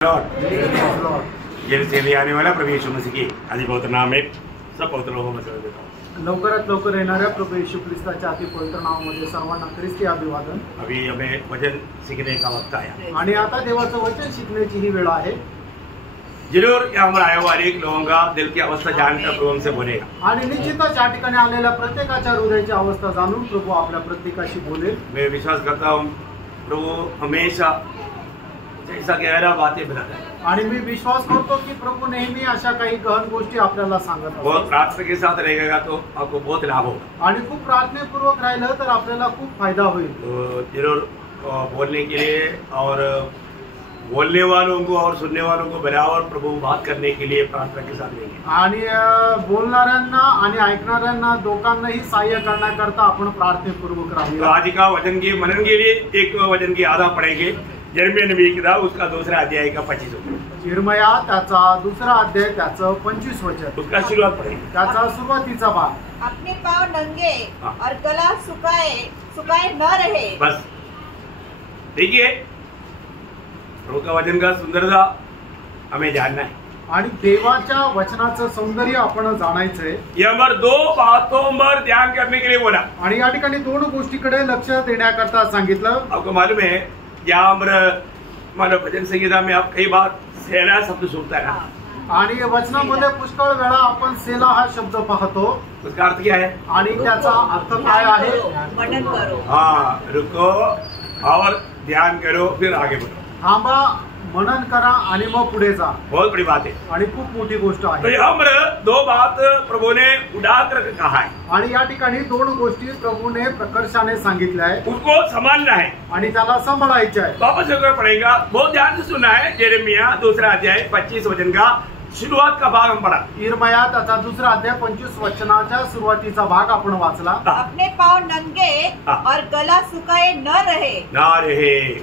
जैसे आने वाला प्रभु यीशु मसीह की आदि पवित्र नाम में सब पवित्र लोगों में चल देता हूँ। लवकरात लवकर येणाऱ्या प्रभू येशू ख्रिस्ताच्या अति पवित्र नावामध्ये सर्वांना ख्रिस्ती अभिवादन। अभी हमें वचन सीखने का वक्त आया आणि आता देवाचं वचन शिकण्याची ही वेळ आहे। जरूर यहाँ पर आया हुआ एक लोगों का दिल की अवस्था जानकर प्रभु हमसे बोलेगा आणि निश्चितच या ठिकाणी आलेल्या प्रत्येकाच्या हृदयाची अवस्था जाणून प्रभू आपल्या प्रत्येकाशी बोलेल। मैं विश्वास करता हूँ प्रभु हमेशा जैसा गहरा बातें बताता है आणि मी विश्वास करतो की प्रभू नेहमी अशा काही गहन गोष्टी आपल्याला सांगत असतात। बहुत प्रार्थना के साथ रहेगा तो आपको बहुत लाभ होगा आणि खूप प्रार्थनापूर्वक राहिलं तर आपल्याला खूप फायदा होईल। तो जरूर बोलने के लिए और बोलने वालों को और सुनने वालों को बराबर प्रभु बात करने के लिए प्रार्थना के साथ लेंगे आणि बोलणाऱ्यांना आणि ऐकणाऱ्यांना दोघांनाही सहाय्य करण्याकरता आपण प्रार्थनापूर्वक तो राहूया। आज का वचन की मनन के लिए एक वचन की आधा पढ़ेंगे यिर्मयाह नबी की किताब उसका दूसरा अध्याय का 25 वचन। यिर्मयाह त्याचा दुसरा अध्याय त्याचं 25 वचन। उसका शुरुआत पढ़ेंगे त्याचा सुरुवातीचा भाग। अपने पांव नंगे और गला सुखाए न रहे। बस देखिए प्रभु का वचन का सुंदरता हमें जानना है आणि देवाच्या वचनाचं सौंदर्य आपण जाणायचंय। यहाँ पर दो बातों पर ध्यान करने के लिए बोला आणि या ठिकाणी दोन गोष्टीकडे लक्ष देण्याकरता सांगितलं। आपको मालूम है यहाँ पर मानो भजन संगीता में आप कई बार सेला शब्द सुनता है आणि वचनामध्ये पुष्कळ वेळा आपण सेला हा शब्द पाहतो। उसका अर्थ क्या है आणि त्याचा अर्थ काय आहे? मनन करो। हाँ रुको और ध्यान करो फिर आगे बढ़ो। थांबा, मनन करा आणि मग पुढे जा। बहुत बड़ी बात है आणि खूप मोठी गोष्ट तो आहे। यहाँ पर दो बात प्रभु ने उड़ा कर कहा है आणि या ठिकाणी दोन गोष्टी प्रभूने प्रकर्षाने सांगितल्या आहे उसको संभालना है आणि त्याला सांभाळायचे आहे। वापस होकर पढ़ेगा बहुत ध्यान से सुना है यिर्मयाह दूसरा अध्याय 25 वचन का शुरुआत का भाग हम पढ़ा। यिर्मयाह त्याचा दुसरा अध्याय 25 वचनाच्या सुरुवातीचा भाग आपण वाचला। अपने पांव नंगे और गला सुखाए न रहे। ना रहे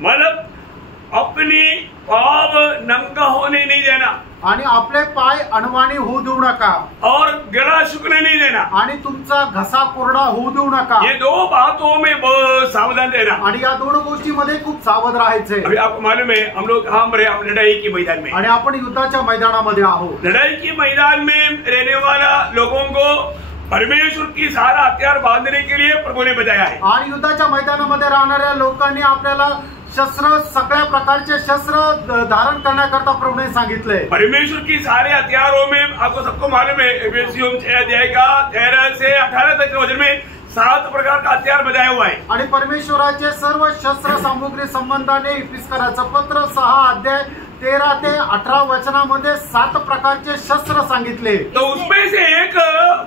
मतलब अपनी पाव नंगा होने नहीं देना आणि आपले पाय अणवाणी होऊ देऊ नका और गला सूखने नहीं देना आणि तुमचा घसा कोरडा होऊ देऊ नका। ये दो बातों में बहुत सावधान रहना आणि या दोन गोष्टीमध्ये खूप सावध राहायचे। अभी आपको मालूम है हम लोग कहाँ पर हम लड़ाई के मैदान में आणि आपण युद्धाच्या मैदानामध्ये आहोत। लड़ाई के मैदान में रहने वाला लोगों को परमेश्वर की सारा हथियार बांधने के लिए प्रभु ने बताया है आणि युद्धाच्या मैदानामध्ये राहणाऱ्या लोकांनी आपल्याला शस्त्र सगळ्या प्रकारचे शस्त्र धारण करण्याकरता प्रभूने सांगितले। परमेश्वर की सारे हथियारों में आपको सबको मालूम है एफेसियों 6 अध्याय का 13 से 18 तक के वचन में 7 प्रकार का हथियार बताया हुआ है आणि परमेश्वराचे सर्व शस्त्र सामुग्री संबंधाने इफिस्कराचं पत्र 6 अध्याय 13 ते 18 वचनामध्ये 7 प्रकारचे शस्त्र सांगितले। तो उसमें से एक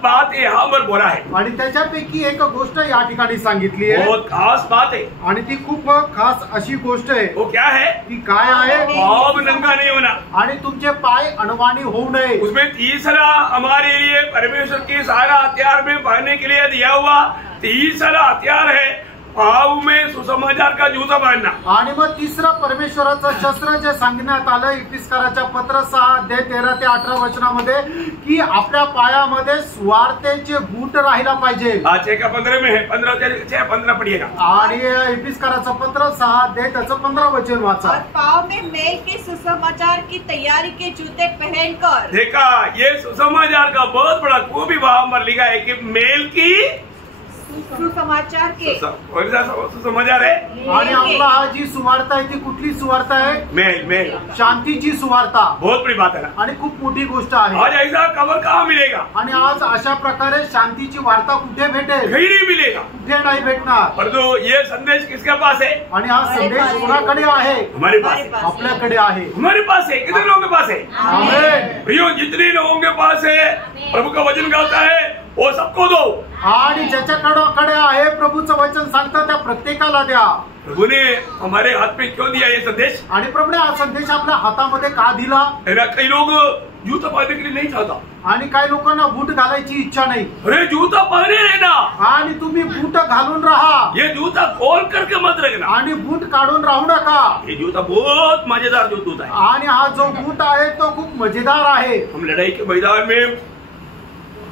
बात यहाँ पर बोला है आणि त्याच्यापैकी एक गोष्ट या ठिकाणी सांगितली आहे। बहुत खास बात है आणि ती खूप खास अशी गोष्ट आहे। वो क्या है ती काय आहे? पाव नंगा नहीं होना आणि तुमचे पाय अणवाणी होऊ नये। उसमें तीसरा हमारे लिए परमेश्वर की सारा हथियार में पहनने के लिए दिया हुआ तीसरा हथियार है पाव में सुसमाचार का जूता पहनना। आणि मग तिसरं परमेश्वराचं शस्त्र जे सांगण्यात आलं इफिस्कराच्या पत्र 6 अध्याय 13 ते 18 वचनामध्ये की आपल्या पायामध्ये सुवार्तेचे बूट राहिला पाहिजे। 6 का 15 में है 15 पढ़िएगा। आणि इफिस्कराचं पत्र 6 अध्याय त्याचं 15 वचन वाचा। और पांव में मेल के सुसमाचार की तैयारी के जूते पहनकर। देखा ये सुसमाचार का बहुत बड़ा खूबी वहां पर लिखा है कि मेल की सुसमाचार के सुसमाचार है आणि आपला हा जी सुवार्ता आहे ती कुठली सुवार्ता आहे? मेल शांतीची सुवार्ता। बहुत बड़ी बात है ना। आणि खूप मोठी गोष्ट आहे। आज ऐसा खबर कहाँ मिलेगा? आणि आज अशा प्रकारे शांतीची वार्ता कुठे भेटेल? कहीं नहीं मिलेगा, कुठे नाही भेटणार। परंतु ये संदेश किसके पास है? आणि हा संदेश कोणाकडे आहे? हमारे पास है। आपल्याकडे आहे। हमारे पास है। कितने लोगों के पास है? आमेन। भैया जितने लोगों के पास है प्रभु का वचन गाता है वो सबको दो। आणि ज्याच्याकडे आहे प्रभूचं वचन सांगतं त्या प्रत्येकाला द्या। प्रभु ने हमारे हाथ में क्यों दिया ये संदेश? आणि प्रभूने हा संदेश आपल्या हातामध्ये का दिला? कई लोग जूता पहनने के लिए नहीं चाहता आणि काही लोकांना बूट घालायची इच्छा नाही। अरे जूता पहने रहना आणि तुम्ही बूट घालून राहा। ये जूता खोल करके मत रखना आणि बूट काढून राहू नका। ये जूता बहुत मजेदार जूता है आणि हा जो बूट आहे तो खूप मजेदार आहे। हम लड़ाई के मैदान में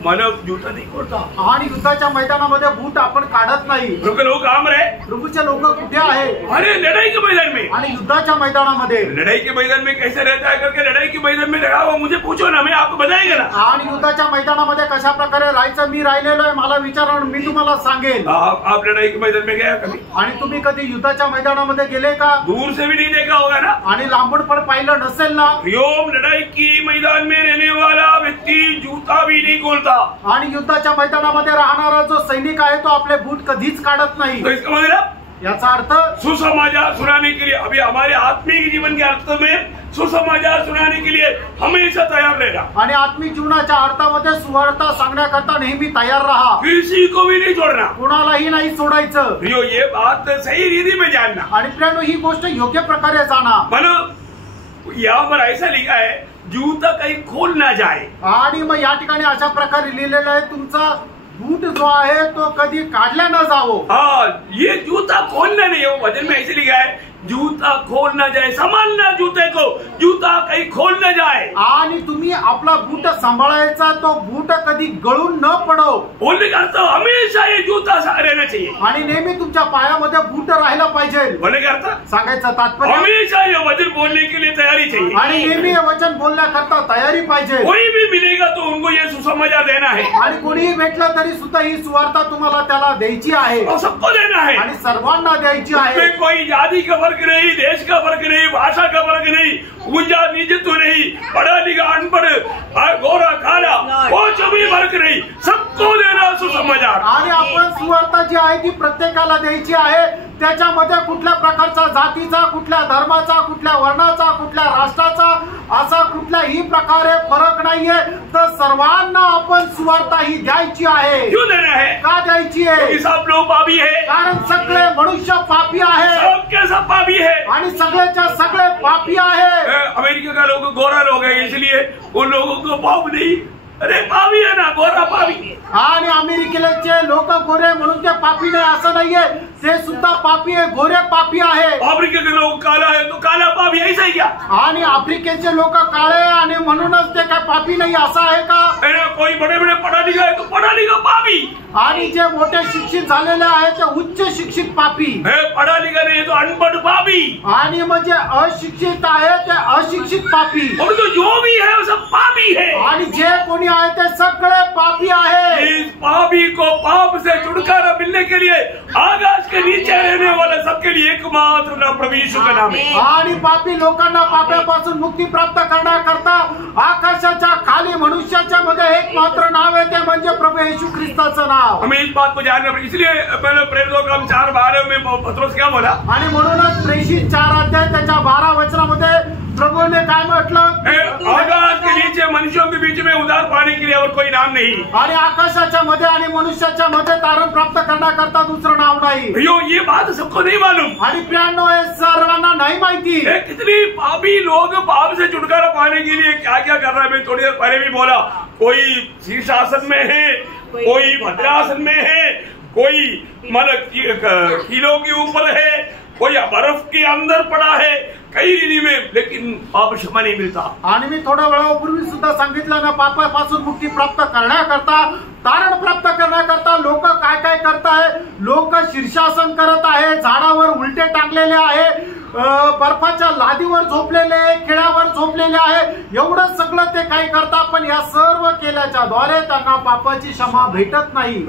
मानव जूता नहीं खोलता। आणि युद्धाच्या मैदानामध्ये बूट आपण काढत नाही। प्रभु के लोग कहाँ पर है? प्रभूचे लोक कुठे आहे? अरे लड़ाई के मैदान में। आणि युद्धाच्या मैदानामध्ये लड़ाई के मैदान में कैसे रहता है करके लड़ाई के मैदान में रहा हुआ मुझे पूछो ना, मैं आपको बताएगा ना। आणि युद्धाच्या मैदानामध्ये कशा प्रकारे राहायचं मी राहिलेलो आहे, मला विचारा मी तुम्हाला सांगेन। आप लड़ाई के मैदान में गया कभी? आणि तुम्ही कधी युद्धाच्या मैदानामध्ये गेले का? दूर से भी नहीं देखा होगा ना। आणि लांबून पण पाहिलं नसेल ना। योम लड़ाई की मैदान में रहने वाला व्यक्ति जूता भी नहीं खोलता। आणि युद्धाच्या मैदानामध्ये राहणारा जो सैनिक आहे तो आपले बूट कधीच काढत नाही। तो इसका मतलब याचा अर्थ सुसमाचार सुनाने के लिए, अभी हमारे आत्मिक जीवन के अर्थ में सुसमाचार सुनाने के लिए हमेशा तैयार रहना। आणि आत्मिक जीवनाच्या अर्थामध्ये सुवार्ता सांगण्याकरता नेहमी तैयार रहा। किसी को भी नहीं छोड़ना, कोणालाही नाही सोडायचं। प्रियो ये बात सही रीति में जानना। आणि प्रियानो ही गोष्ट योग्य प्रकारे जाणा। मतलब यहाँ पर ऐसा लिखा है जूता कहीं खोल ना जाए। आणि मग या ठिकाणी अशा प्रकारे लिहिलेलं आहे तुमचा बूट जो आहे तो कधी काढल्या न जावो। हाँ, ये जूता खोलना नहीं है, वचन में ऐसे लिखा है जूता खोल ना जाए, संभालना जूते को, जूता कहीं खोल न जाए। आणि तुम्ही आपला बूट सांभाळायचा, तो बूट कधी गळून न पडो। बोलने का अर्थ हमेशा ये जूता रहना चाहिए। आणि नेहमी तुमच्या पायामध्ये बूट राहिला पाहिजे। बोलने का अर्थ सांगायचं तात्पर्य हमेशा ये वचन बोलने के लिए तैयारी चाहिए। आणि नेहमी हे वचन बोलण्याकरता तयारी पाहिजे। कोई भी मिलेगा तो उनको ये सुसमाचार देना है। आणि कोणीही भेटलं तरी सुद्धा ही सुवार्ता तुम्हाला त्याला द्यायची आहे और सबको देना है। आणि सर्वांना द्यायची आहे। उसमें कोई जाति का फर्क नहीं, देश का फर्क नहीं, भाषा का फर्क नहीं, ऊंचा नीचत्व नहीं, पढ़ा लिखा अनपढ़, गोरा काला, कुछ भी फर्क नहीं, सबको देना सुसमाचार। आणि आपण सुवार्ता जी आहे ती प्रत्येकाला द्यायची आहे। त्याच्यामध्ये कुठल्या प्रकारचा जातीचा, कुठल्या धर्माचा, कुठल्या वर्णाचा, कुठल्या राष्ट्राचा असा कुठल्याही प्रकारे फरक नाहीये। तर सर्वांना आपण सुवार्ता ही द्यायची आहे। क्यों देना है? का द्यायची आहे? क्योंकि सब लोग पापी है। कारण सगळे मनुष्य पापी आहे। सबके सब पापी है आणि सगळेच्या सगळे पापी आहे। अमेरिका का लोग गोरा लोग है, इसलिए उन लोगों को पाप नहीं, अरे पापी है ना, गोरा पापी। आणि अमेरिकेचे लोक गोरे म्हणून ते पापी नाही असं नाहीये, ते सुद्धा पापी आहे, गोरे पापी आहे। अफ्रीका के लोग काला है तो काला पापी, ऐसा ही क्या? आणि आफ्रिकेचे लोक काळे आणि म्हणूनच ते काय पापी नाही असं आहे का? कोई बड़े बड़े पढ़ा लिखा है तो पढ़ा लिखा पापी, आणि जे मोठे शिक्षित झालेले आहेत ते उच्च शिक्षित पापी, पढ़ा लिखा नहीं तो अनपढ़ पापी, आणि म्हणजे अशिक्षित आहे ते अशिक्षित पापी। और तो जो भी है वो सब पापी है। आणि जे कोणी आहे ते सगळे पापी आहे। इस पापी को पाप से छुटकारा मिलने के लिए आकाश के नीचे रहने वाला सबके लिए एकमात्र नाम प्रभु यीशु का नाम है। आणि पापी लोकांना पापापासून मुक्ती प्राप्त करण्याकरता आकाशाच्या खाली मनुष्याच्या मध्ये एकमात्र नाव आहे, ते म्हणजे प्रभू येशू ख्रिस्ताचं नाव। हमें इस बात को जानना पड़ेगा, इसलिए मैंने प्रेरितों का 4:12 में पत्रोस क्या बोला? आणि म्हणूनच प्रेषित 4 अध्याय त्याच्या 12 वचनामध्ये प्रभूने काय म्हटलं? आकाश के नीचे मनुष्यों के बीच में उद्धार पाने के लिए और कोई नाम नहीं। आणि आकाशाच्या मध्ये आणि मनुष्याच्या मध्ये तारण प्राप्त करण्याकरता दुसरं नाव नाही। भैया ये बात सबको नहीं मालूम। आणि प्रियांनो हे सर्वांना नाही माहिती। कितनी पापी लोग पाप से छुटकारा पाने के लिए क्या क्या कर रहा है। मैं थोड़ी देर पहले भी बोला, कोई शीर्षासन में है, कोई भद्रासन में है, कोई मतलब किलो के ऊपर है, कोई बर्फ के अंदर पड़ा है, कई रीति में, लेकिन पाप क्षमा नहीं मिलता। आणि मी थोड्या वेळापूर्वी सुद्धा सांगितलं ना, पापापासून मुक्ती प्राप्त करण्याकरता, तारण प्राप्त करण्याकरता लोक काय काय करताय? लोक शीर्षासन करत आहे, झाडावर उलटे टाकलेले आहे, बर्फाच्या लादीवर झोपलेले, खिळ्यावर झोपलेले आहे, एवढं सगळं ते काय करतात। पण या सर्व केल्याच्या द्वारे त्यांना पापाची क्षमा भेटत नाही।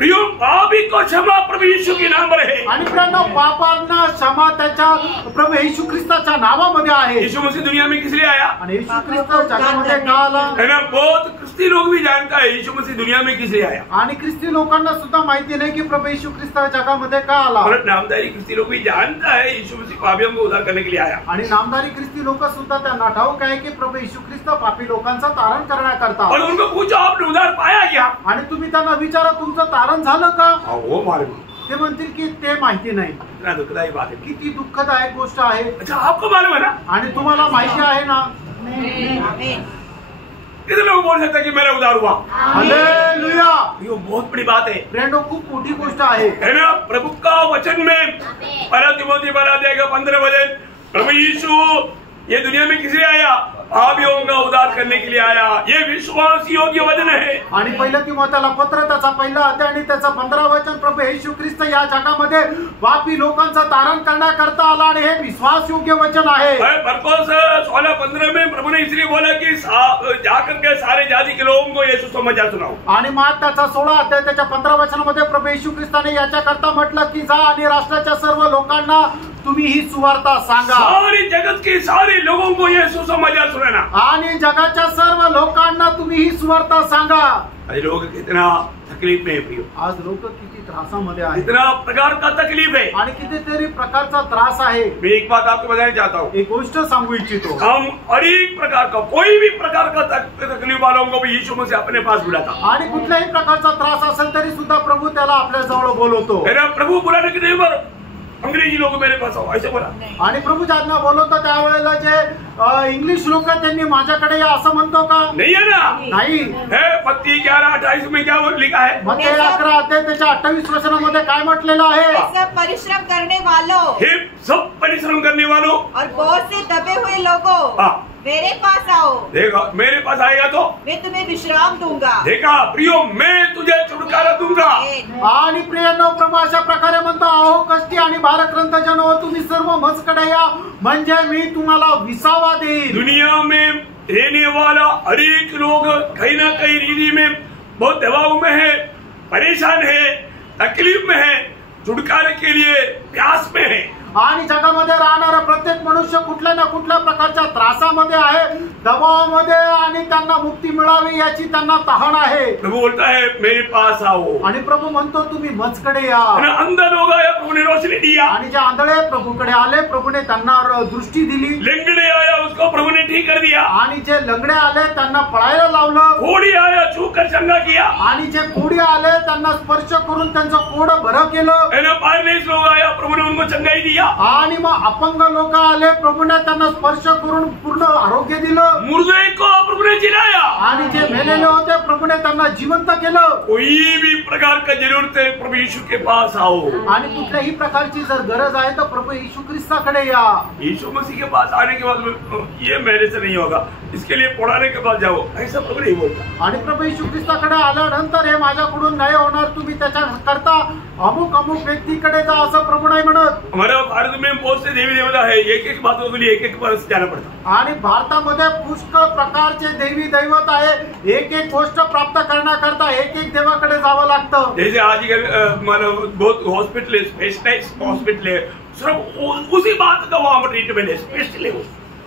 पापी को क्षमा प्रभु यीशु के नाम पर है। आणि प्रियांनो पापांना क्षमा त्याच्या प्रभू येशू ख्रिस्ताच्या नावामध्ये आहे। यीशु मसीह दुनिया में किस लिए आया? आणि येशू ख्रिस्त जगामध्ये का आला? है ना, बहुत क्रिस्ती लोग भी जानता है यीशु मसीह दुनिया में किस लिए आया। आणि ख्रिस्ती लोकांना सुद्धा माहिती नाही की प्रभू येशू ख्रिस्त जगामध्ये का आला। और नामधारी क्रिस्ती लोग भी जानता है यीशु मसीह पापियों को उद्धार करने के लिए आया। आणि नामधारी ख्रिस्ती लोक सुद्धा त्यांना ठाऊक आहे की प्रभू येशू ख्रिस्त पापी लोकांचा तारण करण्याकरता। और उनको पूछो आपने उद्धार पाया क्या? आणि तुम्ही त्यांना विचारा तुमचं तारण झालं का? वो मालूम, ते म्हणतील की ते माहिती नाही। इतना दुखदायी बात है, किती दुःखदायक गोष्ट आहे। अच्छा आपको मालूम है ना? आणि तुम्हाला माहिती आहे ना? कितने लोग बोल सकते हैं कि मेरा उद्धार हुआ? हालेलुया, ये बहुत बड़ी बात है। फ्रेंडो खूप मोठी गोष्ट आहे, है ना। प्रभु का वचन में 1 तिमोथी 12 अध्याय का 15 वचन, प्रभु यीशु ये दुनिया में किस लिए आया? पापियों का उद्धार करने के लिए आया। ये विश्वास योग्य वचन है। आणि पहिलं तिमोथेला पत्र त्याचा पहिला अध्याय आणि त्याचं 15 वचन, प्रभू येशू ख्रिस्त या जगामध्ये पापी लोकांचा तारण करण्याकरता आला आणि हे विश्वास योग्य वचन आहे। मरकुस 16:15 में प्रभु ने इसलिए बोला कि जाकर के सारे जाति के लोगों को यीशु समाचार सुनाओ। आणि त्याचा 16 अध्याय त्याच्या 15 वचनामध्ये प्रभू येशू ख्रिस्ताने याच्याकरता म्हटलं की जा आणि राष्ट्राच्या सर्व लोकांना तुम्ही ही सुवार्ता सांगा। सारे जगत के सारे लोगों को यीशु समाचार सुनाना आणि जगाच्या सर्व लोकांना तुम्ही ही सुवार्ता सांगा। आज लोग कितना तकलीफ में है प्रियो, आज लोक किती त्रासामध्ये आहेत, कितना प्रकार का तकलीफ है आणि कितीतरी प्रकारचा त्रास आहे। मैं एक बात आपको बताना चाहता हूँ, एक गोष्ट सांगू इच्छितो, हम हर एक प्रकार का कोई भी प्रकार का तकलीफ वालों को भी यीशु मसीह अपने पास बुलाता। आणि कुठल्याही प्रकारचा त्रास असेल तरी सुद्धा प्रभू त्याला आपल्या जवळ बोलवतो। मेरा प्रभु बुलाने के नहीं पर अंग्रेजी लोग मेरे पास आओ ऐसे बोला। आणि प्रभू ज्यांना बोलवतो त्यावेळेला जे इंग्लिश लोक त्यांनी माझ्याकडे या असं म्हणतो का? नहीं है ना? नाही है। मत्ती 11:28 में क्या लिखा है? मत्ती 11 अध्याय त्याच्या 28 वचनामध्ये काय म्हटलेलं आहे? सब परिश्रम करने वालों, हे सब परिश्रम करने वालों और बहुत से दबे हुए लोगों, मेरे पास आओ। देखा, मेरे पास आएगा तो मैं तुम्हें विश्राम दूंगा। देखा प्रियो, मैं तुझे छुटकारा दूंगा। आणि प्रियांनो, प्रभू अशा प्रकारे म्हणतो, अहो कष्टी आणि भारक्रांत जन हो, तुम्ही सर्व माझकडे या, म्हणजे मी तुम्हाला विसावा देईन। दुनिया में रहने वाला हर एक लोग कहीं ना कहीं रीति में बहुत दबाव में है, परेशान है, तकलीफ में है, छुटकारे के लिए प्यास में है। आणि जगामध्ये राहणारा प्रत्येक मनुष्य कुठल्या ना कुठल्या प्रकारच्या त्रासामध्ये आहे, दबावामध्ये, आणि त्यांना मुक्ती मिळावी याची त्यांना तहान आहे। प्रभु बोलता है मेरे पास आओ, आणि प्रभू म्हणतो तुम्ही माझकडे या। अंधा लोग आया, प्रभु ने रोशनी दिया। आणि जे आंधळे प्रभूकडे आले, प्रभूने त्यांना दृष्टी दिली। लंगड़े आया, उसको प्रभु ने ठीक कर दिया। आणि जे लंगडे आले त्यांना पळायला लावलं। कोढ़ी आया, छूकर चंगा किया। आणि जे कोडी आले त्यांना स्पर्श करून त्यांचं कोड बरं केलं। पैरलेस लोग आया, प्रभु ने उनको चंगाई दिया। आणि मग अपंग लोक आले, प्रभूने त्यांना स्पर्श करून पूर्ण आरोग्य दिलं। मुर्दे को प्रभु ने जिलाया। आणि जे मेलेले होते, प्रभूने त्यांना जिवंत केलं। कोई भी प्रकार का जरूरत है, प्रभु यीशु के पास आओ। आणि कुठल्याही प्रकारची जर गरज आहे तर प्रभू येशू ख्रिस्ताकडे या। यीशु मसीह के पास आने के बाद ये मेरे से नहीं होगा, इसके लिए पढ़ाने के पास जाओ, ऐसा प्रभु नहीं बोलता। आणि प्रभू येशू ख्रिस्ताकडे आल्यानंतर हे माझ्याकडून नाही होणार, तुम्ही त्याच्या करता अमुक अमुक व्यक्तीकडे जा असं प्रभू नाही म्हणत। हमारा भारत में बहुत से देवी देवता है, एक एक बातों के लिए एक एक वर्ष जाना पड़ता। आणि भारतामध्ये पुष्कळ प्रकारचे देवी दैवत आहे, एक एक गोष्ट प्राप्त करण्याकरता एक एक देवाकडे जावं लागतं। जैसे आजकल बहुत हॉस्पिटल है, स्पेशलाइज्ड हॉस्पिटल है, सिर्फ उसी बात का वहाँ पर ट्रीटमेंट है, स्पेशली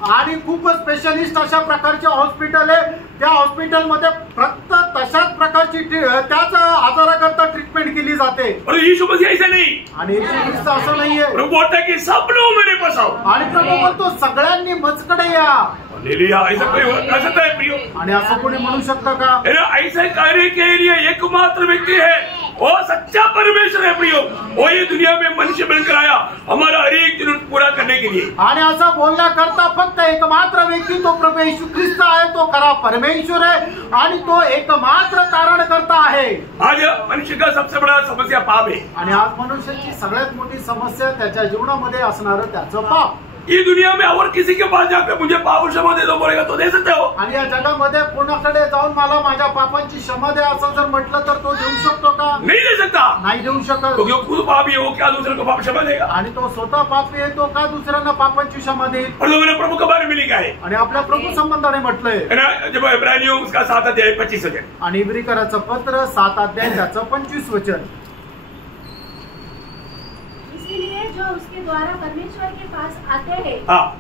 आणि खूप स्पेशलिस्ट अशा प्रकारचे हॉस्पिटल आहे, त्या हॉस्पिटलमध्ये फक्त तशाच प्रकारची त्याच आजाराकरता ट्रीटमेंट केली जाते। और यीशु मसीह ऐसा नहीं। आणि येशू ख्रिस्त असं नाहीये। प्रभु बोलता है कि सब लोग मेरे पास आओ। आणि प्रभू बोलतो सगळ्यांनी माझकडे या। हालेलुया, ऐसा कोई कर सकता है प्रियो? आणि असं कोणी म्हणू शकतं का? ऐसे कार्य के लिए एकमात्र व्यक्ति है, वो सच्चा परमेश्वर है प्रियो। वो ये दुनिया में मनुष्य बनकर आया हमारा हर एक जरूरत पूरा करने के लिए। आणि असं बोलण्याकरता फक्त एकमात्र व्यक्ती तो प्रभू येशू ख्रिस्त आहे, तो खरा परमेश्वर आहे, आणि तो एकमात्र तारण करता आहे। आज मनुष्य का सबसे बड़ा समस्या पाप है। आणि आज मनुष्याची सगळ्यात मोठी समस्या त्याच्या जीवनामध्ये असणारं त्याचं पाप। ये दुनिया में और किसी के पास जाकर मुझे पाप क्षमा दे दो बोलेगा तो दे सकते हो। आणि या जगामध्ये कोणाकडे जाऊन मला माझ्या पापांची क्षमा द्या असं जर म्हटलं तर तो देऊ शकतो का? नहीं दे सकता। नाही देऊ शकत। तो क्यों खुद पापी है, वो क्या दूसरे को पाप क्षमा देगा? आणि तो स्वतः पापी आहे, तो का दुसऱ्यांना पापांची क्षमा देईल? और तो मैंने प्रभु के बारे में लिखा है, आणि आपल्या प्रभू संबंधाने म्हटलंय जब इब्रानियों उसका 7 अध्याय 25 वचन। आणि इब्रिकराचं पत्र 7 अध्याय त्याचं 25 वचन। इसलिए जो उसके द्वारा परमेश्वर के पास आते हैं,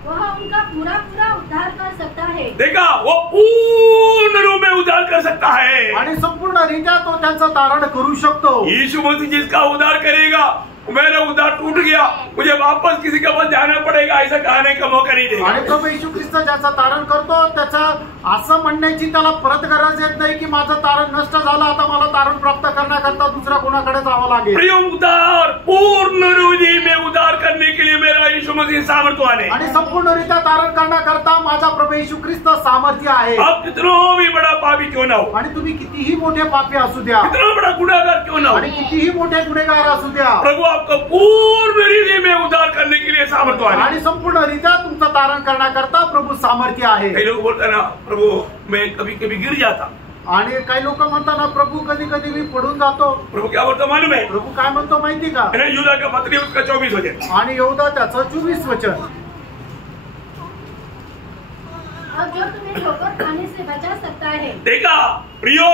वह उनका पूरा पूरा उद्धार कर सकता है। देखा, वो पूर्ण रूप में उद्धार कर सकता है, आणि संपूर्ण रीत्या तो त्यांचं तारण करू शकतो। यीशु मसीह जिसका उद्धार करेगा, मेरा उद्धार टूट गया, मुझे वापस किसी के पास जाना पड़ेगा, ऐसा कहने का मौका नहीं देगा। आणि प्रभू येशू ख्रिस्त ज्याचं तारण करतो, त्याचा असं म्हणण्याची त्याला परत गरज येत नाही की माझं तारण नष्ट झालं, आता मला तारण प्राप्त करण्याकरता दुसऱ्या कोणाकडे जावं लागेल. प्रिय उद्धार पूर्ण रूपी में उद्धार करने के लिए मेरा यीशु मसीह सामर्थ्यवान है. आणि संपूर्णरित्या तारण करण्याकरता माझा प्रभू येशू ख्रिस्त सामर्थ्य आहे. आप कितना भी बड़ा पापी क्यों ना हो, आणि तुम्ही कितीही मोठे पापी असू द्या, कितना बड़ा गुनाहगार क्यों ना हो, आणि कितीही मोठे गुन्हेगार असू द्या, प्रभु आपको पूर्ण रीति में उद्धार करने के लिए सामर्थ्यवान है. आणि संपूर्णरित्या तुमचं तारण करण्याकरता प्रभू सामर्थ्य आहे. कई लोग बोलते हैं ना, प्रभु मैं कभी कभी गिर जाता. आणि काही लोक म्हणतात ना, प्रभू कधी कधी मी पडून जातो. प्रभु क्या बोलता मालूम है? प्रभू काय म्हणतो माहिती का? यूदा का पत्री उसका 24 वचन. आणि यहूदा त्याचं 24 वचन. और जो तुम्हें ठोकर खाने से बचा सकता है. देखा प्रियो,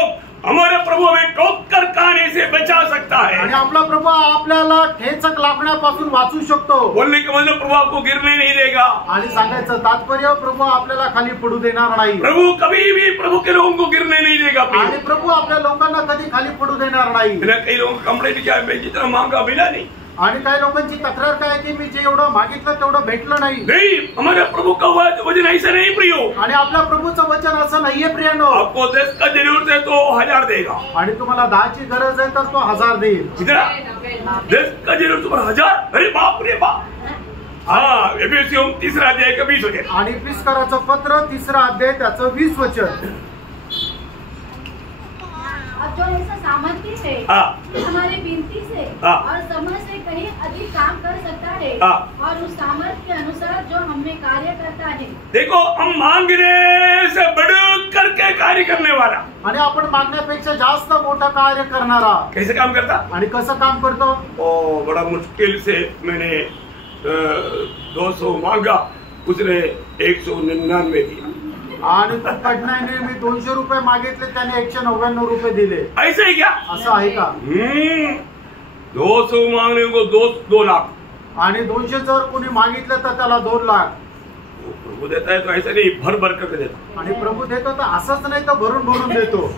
हमारे प्रभु हमें ठोकर खाने से बचा सकता है. आणि आपला प्रभू आपल्याला ठेचक लागण्यापासून वाचू शकतो. बोलने का मतलब प्रभु आपको गिरने नहीं देगा. आणि सांगायचं तात्पर्य प्रभू आपल्याला खाली पडू देणार नाही. प्रभु कभी भी प्रभु के लोगों को गिरने नहीं देगा. आणि प्रभू आपल्या लोकांना कधी खाली पडू देणार नाही. कई लोग कंप्लेंट किया मैं जितना मांगा मिला नहीं. आणि काही लोकांची तक्रार काय की मी जे एवढं मागितलं तेवढं भेटलं नाही. नहीं, हमारे प्रभु का वचन ऐसा नहीं प्रियो. आणि आपल्या प्रभूचं वचन असं नाहीये प्रियानो. आपको 10 का जरूरत है तो 1000 देगा. आणि तुम्हाला 10ची गरज आहे तर तो 1000 देईल. कितना 10 का जरूरत तुम्हाला 1000? अरे बाप रे बाप. हाँ, एफेसियों 3 अध्याय का 20 वचन. आणि इफिसकराचं पत्र 3 अध्याय त्याचं 20 वचन. अब जो ऐसा सामर्थ्य है कि हमारे विनती से और समझ से कहीं अधिक काम कर सकता है और उस सामर्थ्य के अनुसार जो हमें कार्य करता है. देखो, हम मांगने से बढ़ करके कार्य करने वाला. आणि आपण मागण्यापेक्षा जास्त मोठं कार्य करणारा. कैसे काम करता? आणि कसं काम करतो? ओ, बड़ा मुश्किल से मैंने 200 मांगा, उसने 199 दिया. आणि तो कठनाईने मी 200 रुपये मागितले, त्याने 199 रुपये दिले. ऐसे ही क्या? असं आहे का? 200 मांगने को 2 लाख. आणि 200 जर कोणी मागितलं तर त्याला 2 लाख. प्रभु देता है तो ऐसा नहीं भर भर करके देता. आणि प्रभू देतो तर असंच नाही तर भरून भरून देतो.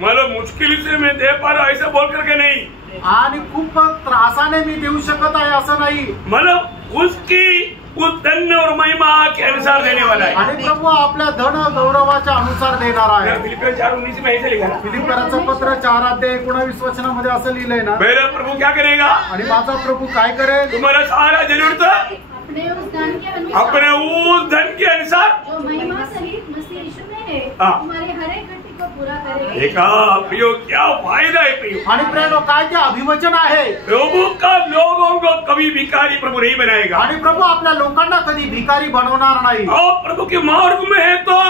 मतलब मुश्किल से मैं दे पा रहा ऐसा बोल करके नहीं. आणि खूप त्रासाने मी देऊ शकत आहे असं नाही. मतलब उसकी उस धन और महिमा के अनुसार देने वाला है. आणि प्रभू आपल्या धन गौरवाच्या अनुसार देणार आहे. फिलिपियों 4:19 में ऐसे लिखा है. फिलिपियराचं पत्र 4 अध्याय 19 वचनामध्ये असं लिहिलंय ना, मेरा प्रभु क्या करेगा? आणि माझा प्रभू काय करेल? तुम्हारा सारा जरूरत अपने उस धन के अनुसार, अपने उस धन के अनुसार जो महिमा सहित मसीह यीशु में है, तुम्हारे हर एक घटी को पूरा करेगा. देखा प्रियो, क्या फायदा है प्रियो. आणि प्रेरणो काय ते अभिवचन आहे. प्रभु का लोगों को कभी भिखारी प्रभु नहीं बनाएगा. आणि प्रभू आपल्या लोकांना कधी भिकारी बनवणार नाही. आप प्रभु के मार्ग में है तो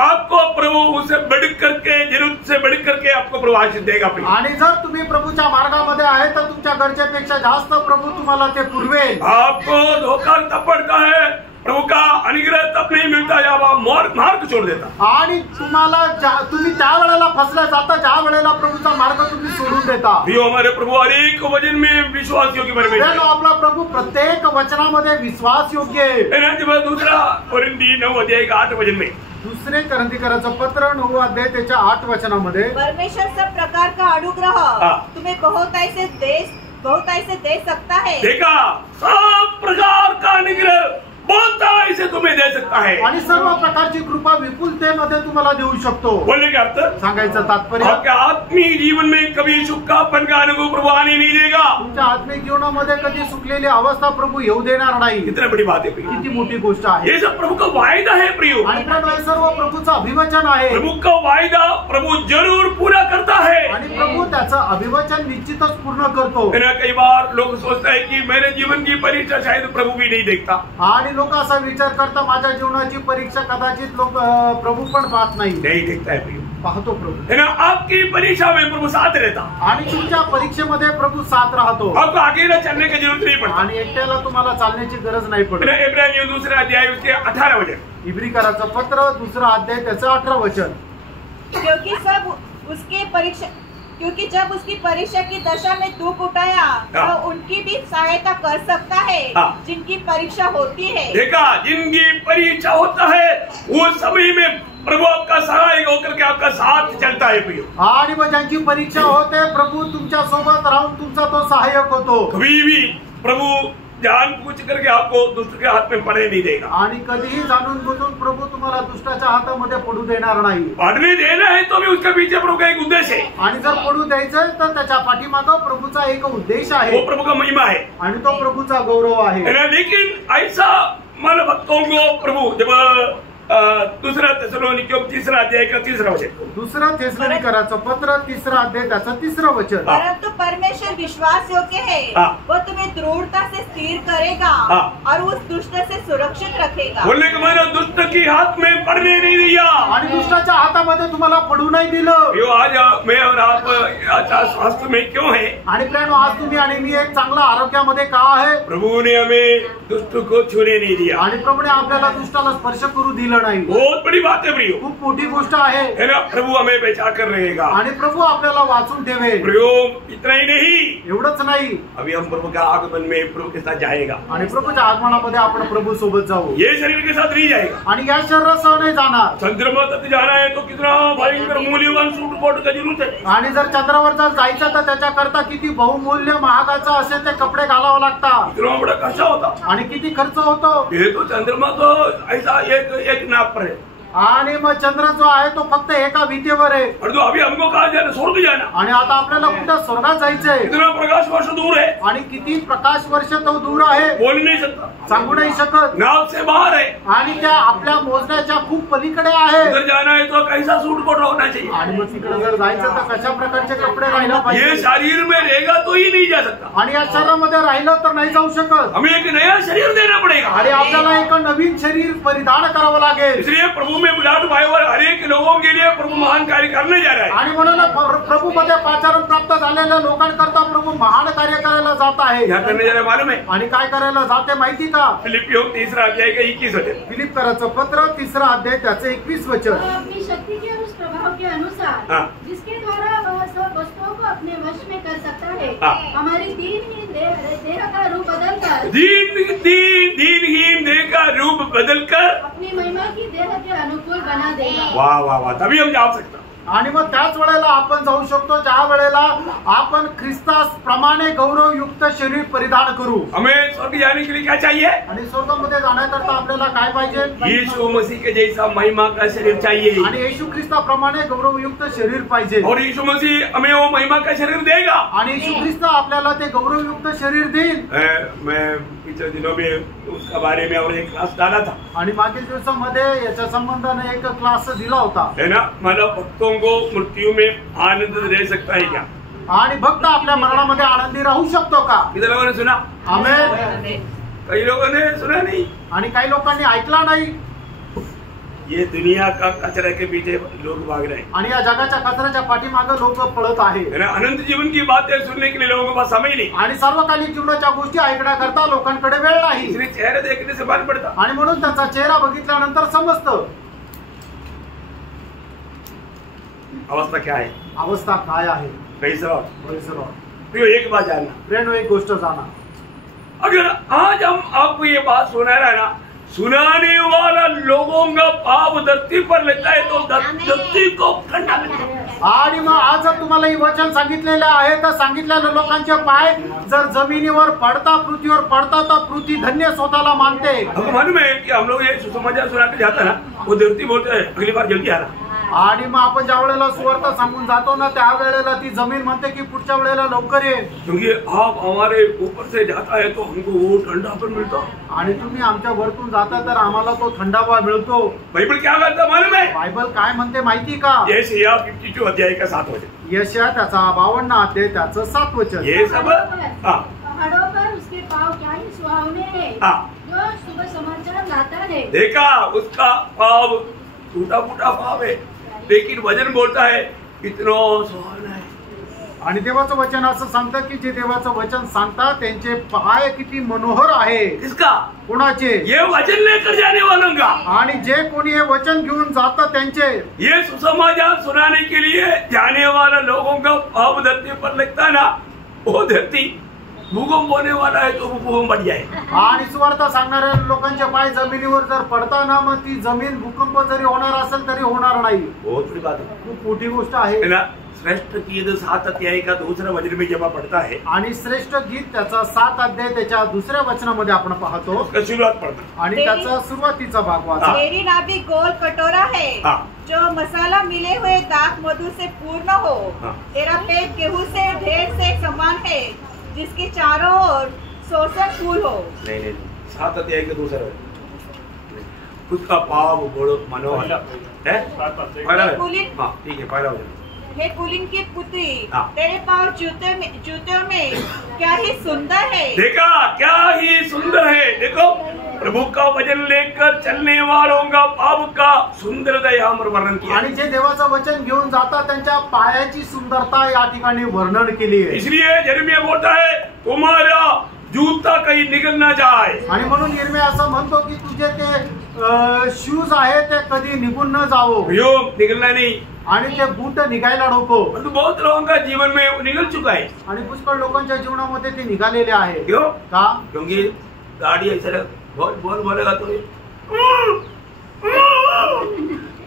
आपको प्रभु उसे बढ़ करके, जरूरत से बढ़ करके आपको प्रभु आशीष देगा. आणि जर तुम्ही प्रभूच्या मार्गामध्ये आहे तर तुमच्या गरजेपेक्षा जास्त प्रभू तुम्हाला ते पुरवेल. आपको धोखा तब पड़ता है, प्रभु का अनुग्रह तब नहीं मिलता जब आप मार्ग छोड़ देता. आणि तुम्हाला तुम्ही त्या वेळेला फसल्या जाता ज्या वेळेला प्रभूचा मार्ग तुम्ही सोडून देता. हमारे प्रभु हर एक वचन में विश्वास योग्य परमेश्वर. आपला प्रभू प्रत्येक वचनामध्ये विश्वास योग्य आहे. दूसरा कोरिन्थी 9 अध्याय 8 वचन में, दुसरे कोरिन्थीकराचं पत्र 9 अध्याय त्याच्या 8 वचनामध्ये, परमेश्वर सब प्रकार का अनुग्रह तुम्हें बहुत ऐसे दे सकता है. देखा, सब प्रकार का अनुग्रह बहुत ऐसे तुम्हें दे सकता है. आणि सर्व प्रकारची कृपा विपुलतेमध्ये तुम्हाला देऊ शकतो. बोलने का अर्थ, सांगायचं तात्पर्य, आपके आत्मिक जीवन में कभी सुखापन का अनुभव प्रभु आने नहीं देगा. तुमच्या आत्मिक जीवनामध्ये कधी सुकलेली अवस्था प्रभू येऊ देणार नाही. कितना बड़ी बात है. किती मोठी गोष्ट आहे. ये सब प्रभु का वायदा है प्रियो. आणि हे सर्व प्रभूचं अभिवचन आहे. प्रभु का वायदा प्रभु जरूर पूरा करता है. आणि प्रभू त्याचं अभिवचन निश्चितच पूर्ण करतो. कई बार लोग सोचता है कि मेरे जीवन की परीक्षा शायद प्रभु भी नहीं देखता. आणि लोक असा विचार करता माझ्या जीवनाची परीक्षा कदाचित लोक प्रभू पण पाहत नाही. नहीं देखता है प्रियो. पाहतो प्रभू. है ना, आपकी परीक्षा में प्रभु साथ रहता. आणि तुमच्या परीक्षेमध्ये प्रभू साथ राहतो. आपको अकेला चलने की जरूरत नहीं पड़ता. आणि एकट्याला तुम्हाला चालण्याची गरज नाही पडत. इब्रानियों 2 अध्याय उसके 18 वचन, इब्रिकराचं पत्र 2 अध्याय त्याचं 18 वचन, क्योंकि जब उसकी परीक्षा की दशा में दुख उठाया तो उनकी भी सहायता कर सकता है जिनकी परीक्षा होती है. देखा, जिनकी परीक्षा होता है वो समय में प्रभु आपका सहायक होकर के आपका साथ चलता है प्रियो. आणि मग ज्यांची परीक्षा होते प्रभू तुमच्या सोबत राहून तुमचा तो सहाय्यक होतो. कभी भी प्रभु जान पूछ करके आपको दुष्ट के हाथ में पड़ने नहीं देगा। आणि कधीही जाणून बुजून प्रभू तुम्हाला दुष्टाच्या हातामध्ये पडू देणार नाही। पड़ने देना है तो भी उसके पीछे प्रभु का एक उद्देश्य है, आणि जर पडू द्यायचंय तर त्याच्या पाठीमागं प्रभुचा एक उद्देश आहे, वो प्रभु का महिमा है, आणि तो प्रभुचा गौरव आहे। लेकिन ऐसा मन भक्तों को प्रभु जब दूसरा थिस्सलुनीकियों 3 अध्याय का 3 वचन, दुसरा थिस्सलुनीकराचं पत्र 3 अध्याय त्याचं 3 वचन, परंतु परमेश्वर विश्वास योग्य है, वो तुम्हें दृढ़ता से स्थिर करेगा और उस दुष्ट से सुरक्षित रखेगा। बोलने के माने दुष्ट की हाथ में पड़ने नहीं दिया, आणि दुष्टाच्या हातामध्ये तुम्हाला पडू नाही दिलं। यो आज मैं और आप अच्छा स्वास्थ्य में क्यों है? आणि प्रेम आज तुम्ही आणि मी एक चांगला आरोग्यामध्ये का आहे? प्रभु ने हमें दुष्ट को छूने नहीं दिया, आणि प्रभूने आपल्याला दुष्टाला स्पर्श करू दिलं नाही। बहुत बड़ी बात है प्रियो, खूप मोठी गोष्ट आहे ना। प्रभु हमें बचा कर रहेगा, आणि प्रभू आपल्याला वाचून ठेवे। प्रियो इतना ही नहीं, एवढंच नाही, अभी हम प्रभु का आगमन में प्रभु के साथ जाएगा, आणि प्रभूच्या आगमनामध्ये आपण प्रभू सोबत जाऊ। ये शरीर के साथ नहीं जाएगा, आणि या शरीरासह नाही जाणार। चंद्रमा तक जाना है तो कितना भयंकर मूल्यवान सूट कोट का जरूरत है, आणि जर चंद्रावर जर जायचं तर त्याच्याकरता किती बहुमूल्य महागाचं असे ते कपडे घालावं लागतात, इतना बड़ा खर्चा होता, आणि किती खर्च होतो। ये तो चंद्रमा तो ऐसा एक नाप पर है, आणि मग चंद्र जो आहे तो फक्त एका विटेवर आहे, और जो अभी हमको कहा जाना स्वर्ग जाना, आणि आता आपल्याला कुठं स्वर्गात जायचंय। इतना प्रकाश वर्ष दूर है, आणि किती प्रकाश वर्ष तो दूर आहे, बोल नहीं सकता, सांगू नाही शकत, नाव से बाहर है, आणि त्या आपल्या मोजण्याच्या खूप पलीकडे आहे। उधर जाना है तो कैसा सूट कोट होना चाहिए, आणि मग तिकडे जर जायचं तर कशा प्रकारचे कपडे राहायला ये पाहिजे, शरीर में रहेगा तो ही नहीं जा सकता, आणि या शरीरामध्ये राहिलं तर नाही जाऊ शकत। हमें एक नया शरीर देना पड़ेगा, आणि आपल्याला एक नवीन शरीर परिधान करावं लागेल। इसलिए प्रभु में बुलाट भाई और हर एक लोगों के लिए प्रभु महान कार्य करने जा रहा है, आणि म्हणून प्रभू मध्ये पाचारण प्राप्त झालेल्या लोकांकरता प्रभू महान कार्य करायला जात आहे। क्या करने जा रहा है मालूम है? आणि काय करायला जाते माहिती का? फिलिपियों 3 अध्याय का 21 वचन, फिलिपकराचं पत्र 3 अध्याय त्याचे 21 वचन, अपनी शक्ति के उस प्रभाव के अनुसार जिसके द्वारा वह सब वस्तुओं को अपने वश में कर सकता है, हमारी दीनहीन देह का रूप बदलकर दीनहीन देह का रूप बदलकर अपनी महिमा की देह के अनुकूल बना देगा। वाह वाह वाह, तभी हम जा सकते। आणि मग त्याच वेळेला आपण जाऊ शकतो ज्या वेळेला आपण ख्रिस्तास प्रमाणे गौरवयुक्त शरीर परिधान करू। हमें स्वर्ग जाने के लिए क्या चाहिए? आणि स्वर्गामध्ये जाण्याकरता आपल्याला काय पाहिजे? यीशु मसीह के जैसा महिमा का शरीर चाहिए, आणि येशू ख्रिस्ताप्रमाणे गौरवयुक्त शरीर पाहिजे, और यीशु मसीह हमें वो महिमा का शरीर देगा, आणि येशू ख्रिस्त आपल्याला ते गौरवयुक्त शरीर देईल। मैं पिछले दिनों में उसका बारे में और एक क्लास डाला था, आणि मागील दिवसामध्ये याच्या संबंधाने एक क्लास दिला होता, है ना। मतलब भक्तों को मृत्यु में आनंद दे सकता है क्या? आणि भक्त आपल्या मरणामध्ये आनंदी राहू शकतो का? कितने लोगों ने सुना? आमेन। कई लोगों ने सुना नहीं, आणि काही लोकांनी ऐकला नाही। ये दुनिया का कचरे के पीछे लोग भाग रहे हैं, आणि या जगाच्या कचऱ्याच्या पाठीमागे लोक पळत आहे, है ना। अनंत जीवन की बातें सुनने के लिए लोगों के पास समय नहीं, आणि सर्वकालिक जीवनाच्या गोष्टी ऐकण्याकरता लोकांकडे वेळ नाही, इसलिए चेहरे देखने से मालूम पड़ता। आणि म्हणून त्यांचा चेहरा बघितल्यानंतर समजतं अवस्था क्या है, अवस्था काय आहे। कैसा? प्रेम तो एक बात जानना, एक गोष्ट जाना, अगर आज हम आपको ये बात सुना रहा है ना, सुनाने वाला लोगों का पाप धरती पर लगता है तो धरती को ठंडा करता है। आणि मग आज जर तुम्हाला ही वचन सांगितलेले आहे तर सांगितलेल्या लोकांचे पाय जर जमिनीवर पडता, पृथ्वीवर पडता, तर पृथ्वी धन्य स्वतःला मानते। हमको मालूम है कि हम लोग ये सुसमाचार सुना के जाता ना, वो धरती बोलते हैं अगली बार जल्दी आना, आणि मग आपण ज्या वेळेला सुवार्ता सांगून जातो ना त्या वेळेला ती जमीन म्हणते की पुढच्या वेळेला लवकर ये, क्योंकि आप हमारे ऊपर से जाता है तो हमको वो ठंडा पर मिलता, आणि तुम्ही आमच्या वरतून जाता तर आम्हाला तो थंडावा मिळतो। बाइबल क्या कहता है मालूम है? बायबल काय म्हणते माहिती का? यशायाह 52 अध्याय का 7 वचन, यशायाह त्याचा 52 अध्याय त्याचं 7 वचन, ये सब पहाड़ों पर उसके पाँव क्या ही सुहावने हैं, जो शुभ समाचार लाता है। देखा उसका पाव टूटा फूटा पाव है, लेकिन वचन बोलता है इतना सुहावना है। आणि देवाचं वचन असं सांगतं की जे देवाचं वचन सांगतात त्यांचे पाय किती मनोहर आहे। किसका? कोणाचे? ये वचन लेकर जाने वालों का, आणि जे कोणी हे वचन घेऊन जातात त्यांचे। ये सुसमाचार सुनाने के लिए जाने वाला लोगों का पाप धरती पर लगता है ना, वो धरती भूकंप होने वाला है तो वो भूकंप बढ़ जाए, आणि सुवार्ता सांगणाऱ्या लोकांचे पाय जमिनीवर जर पडता ना मग ती जमीन भूकंप जरी होणार असेल तरी होणार नाही। बहुत बड़ी बात है, खूप मोठी गोष्ट आहे है ना। श्रेष्ठ गीत 7 अध्याय का दूसरा वचन में जब पढ़ता है आणि श्रेष्ठ गीत त्याचा 7 अध्याय त्याच्या दुसऱ्या वचनामध्ये आपण पाहतो, सुरुवात पढ़ता आणि त्याचा सुरुवातीचा भाग वाचा। मेरी नाभि गोल कटोरा है जो मसाला मिले हुए दाख मधु से पूर्ण हो। तेरा पेट गेहूं से ढेर से समान है जिसके चारों ओर शोषण फूल हो। नहीं 7 अध्याय का दूसरा उसका पाव बड़ो मनोहर है। हाँ ठीक है, पहला वचन। हे कुलीन की पुत्री, हाँ। तेरे पाँव जूतों में क्या ही सुंदर है। देखा क्या ही सुंदर है। देखो प्रभु का वचन लेकर चलने वालों का पाप का सुंदरता यहाँ पर वर्णन किया, आणि जे देवाचं वचन घेऊन जातात त्यांच्या पायाची सुंदरता या ठिकाणी वर्णन केली आहे। इसलिए यिर्मयाह बोलता है तुम्हारा जूता कहीं निकल ना जाए, आणि म्हणून यिर्मयाह असं म्हणतो की तुझे ते शूज आहे ते कधी निघून न जावो, निकलना नहीं, आणि ते बूट निघायला नको। परंतु बहुत लोगों का जीवन में वो निकल चुका है, आणि पुष्कळ लोकांच्या जीवनामध्ये ते निघालेले आहे। क्यों? का? क्योंकि गाड़ी ऐसा बोलेगा तो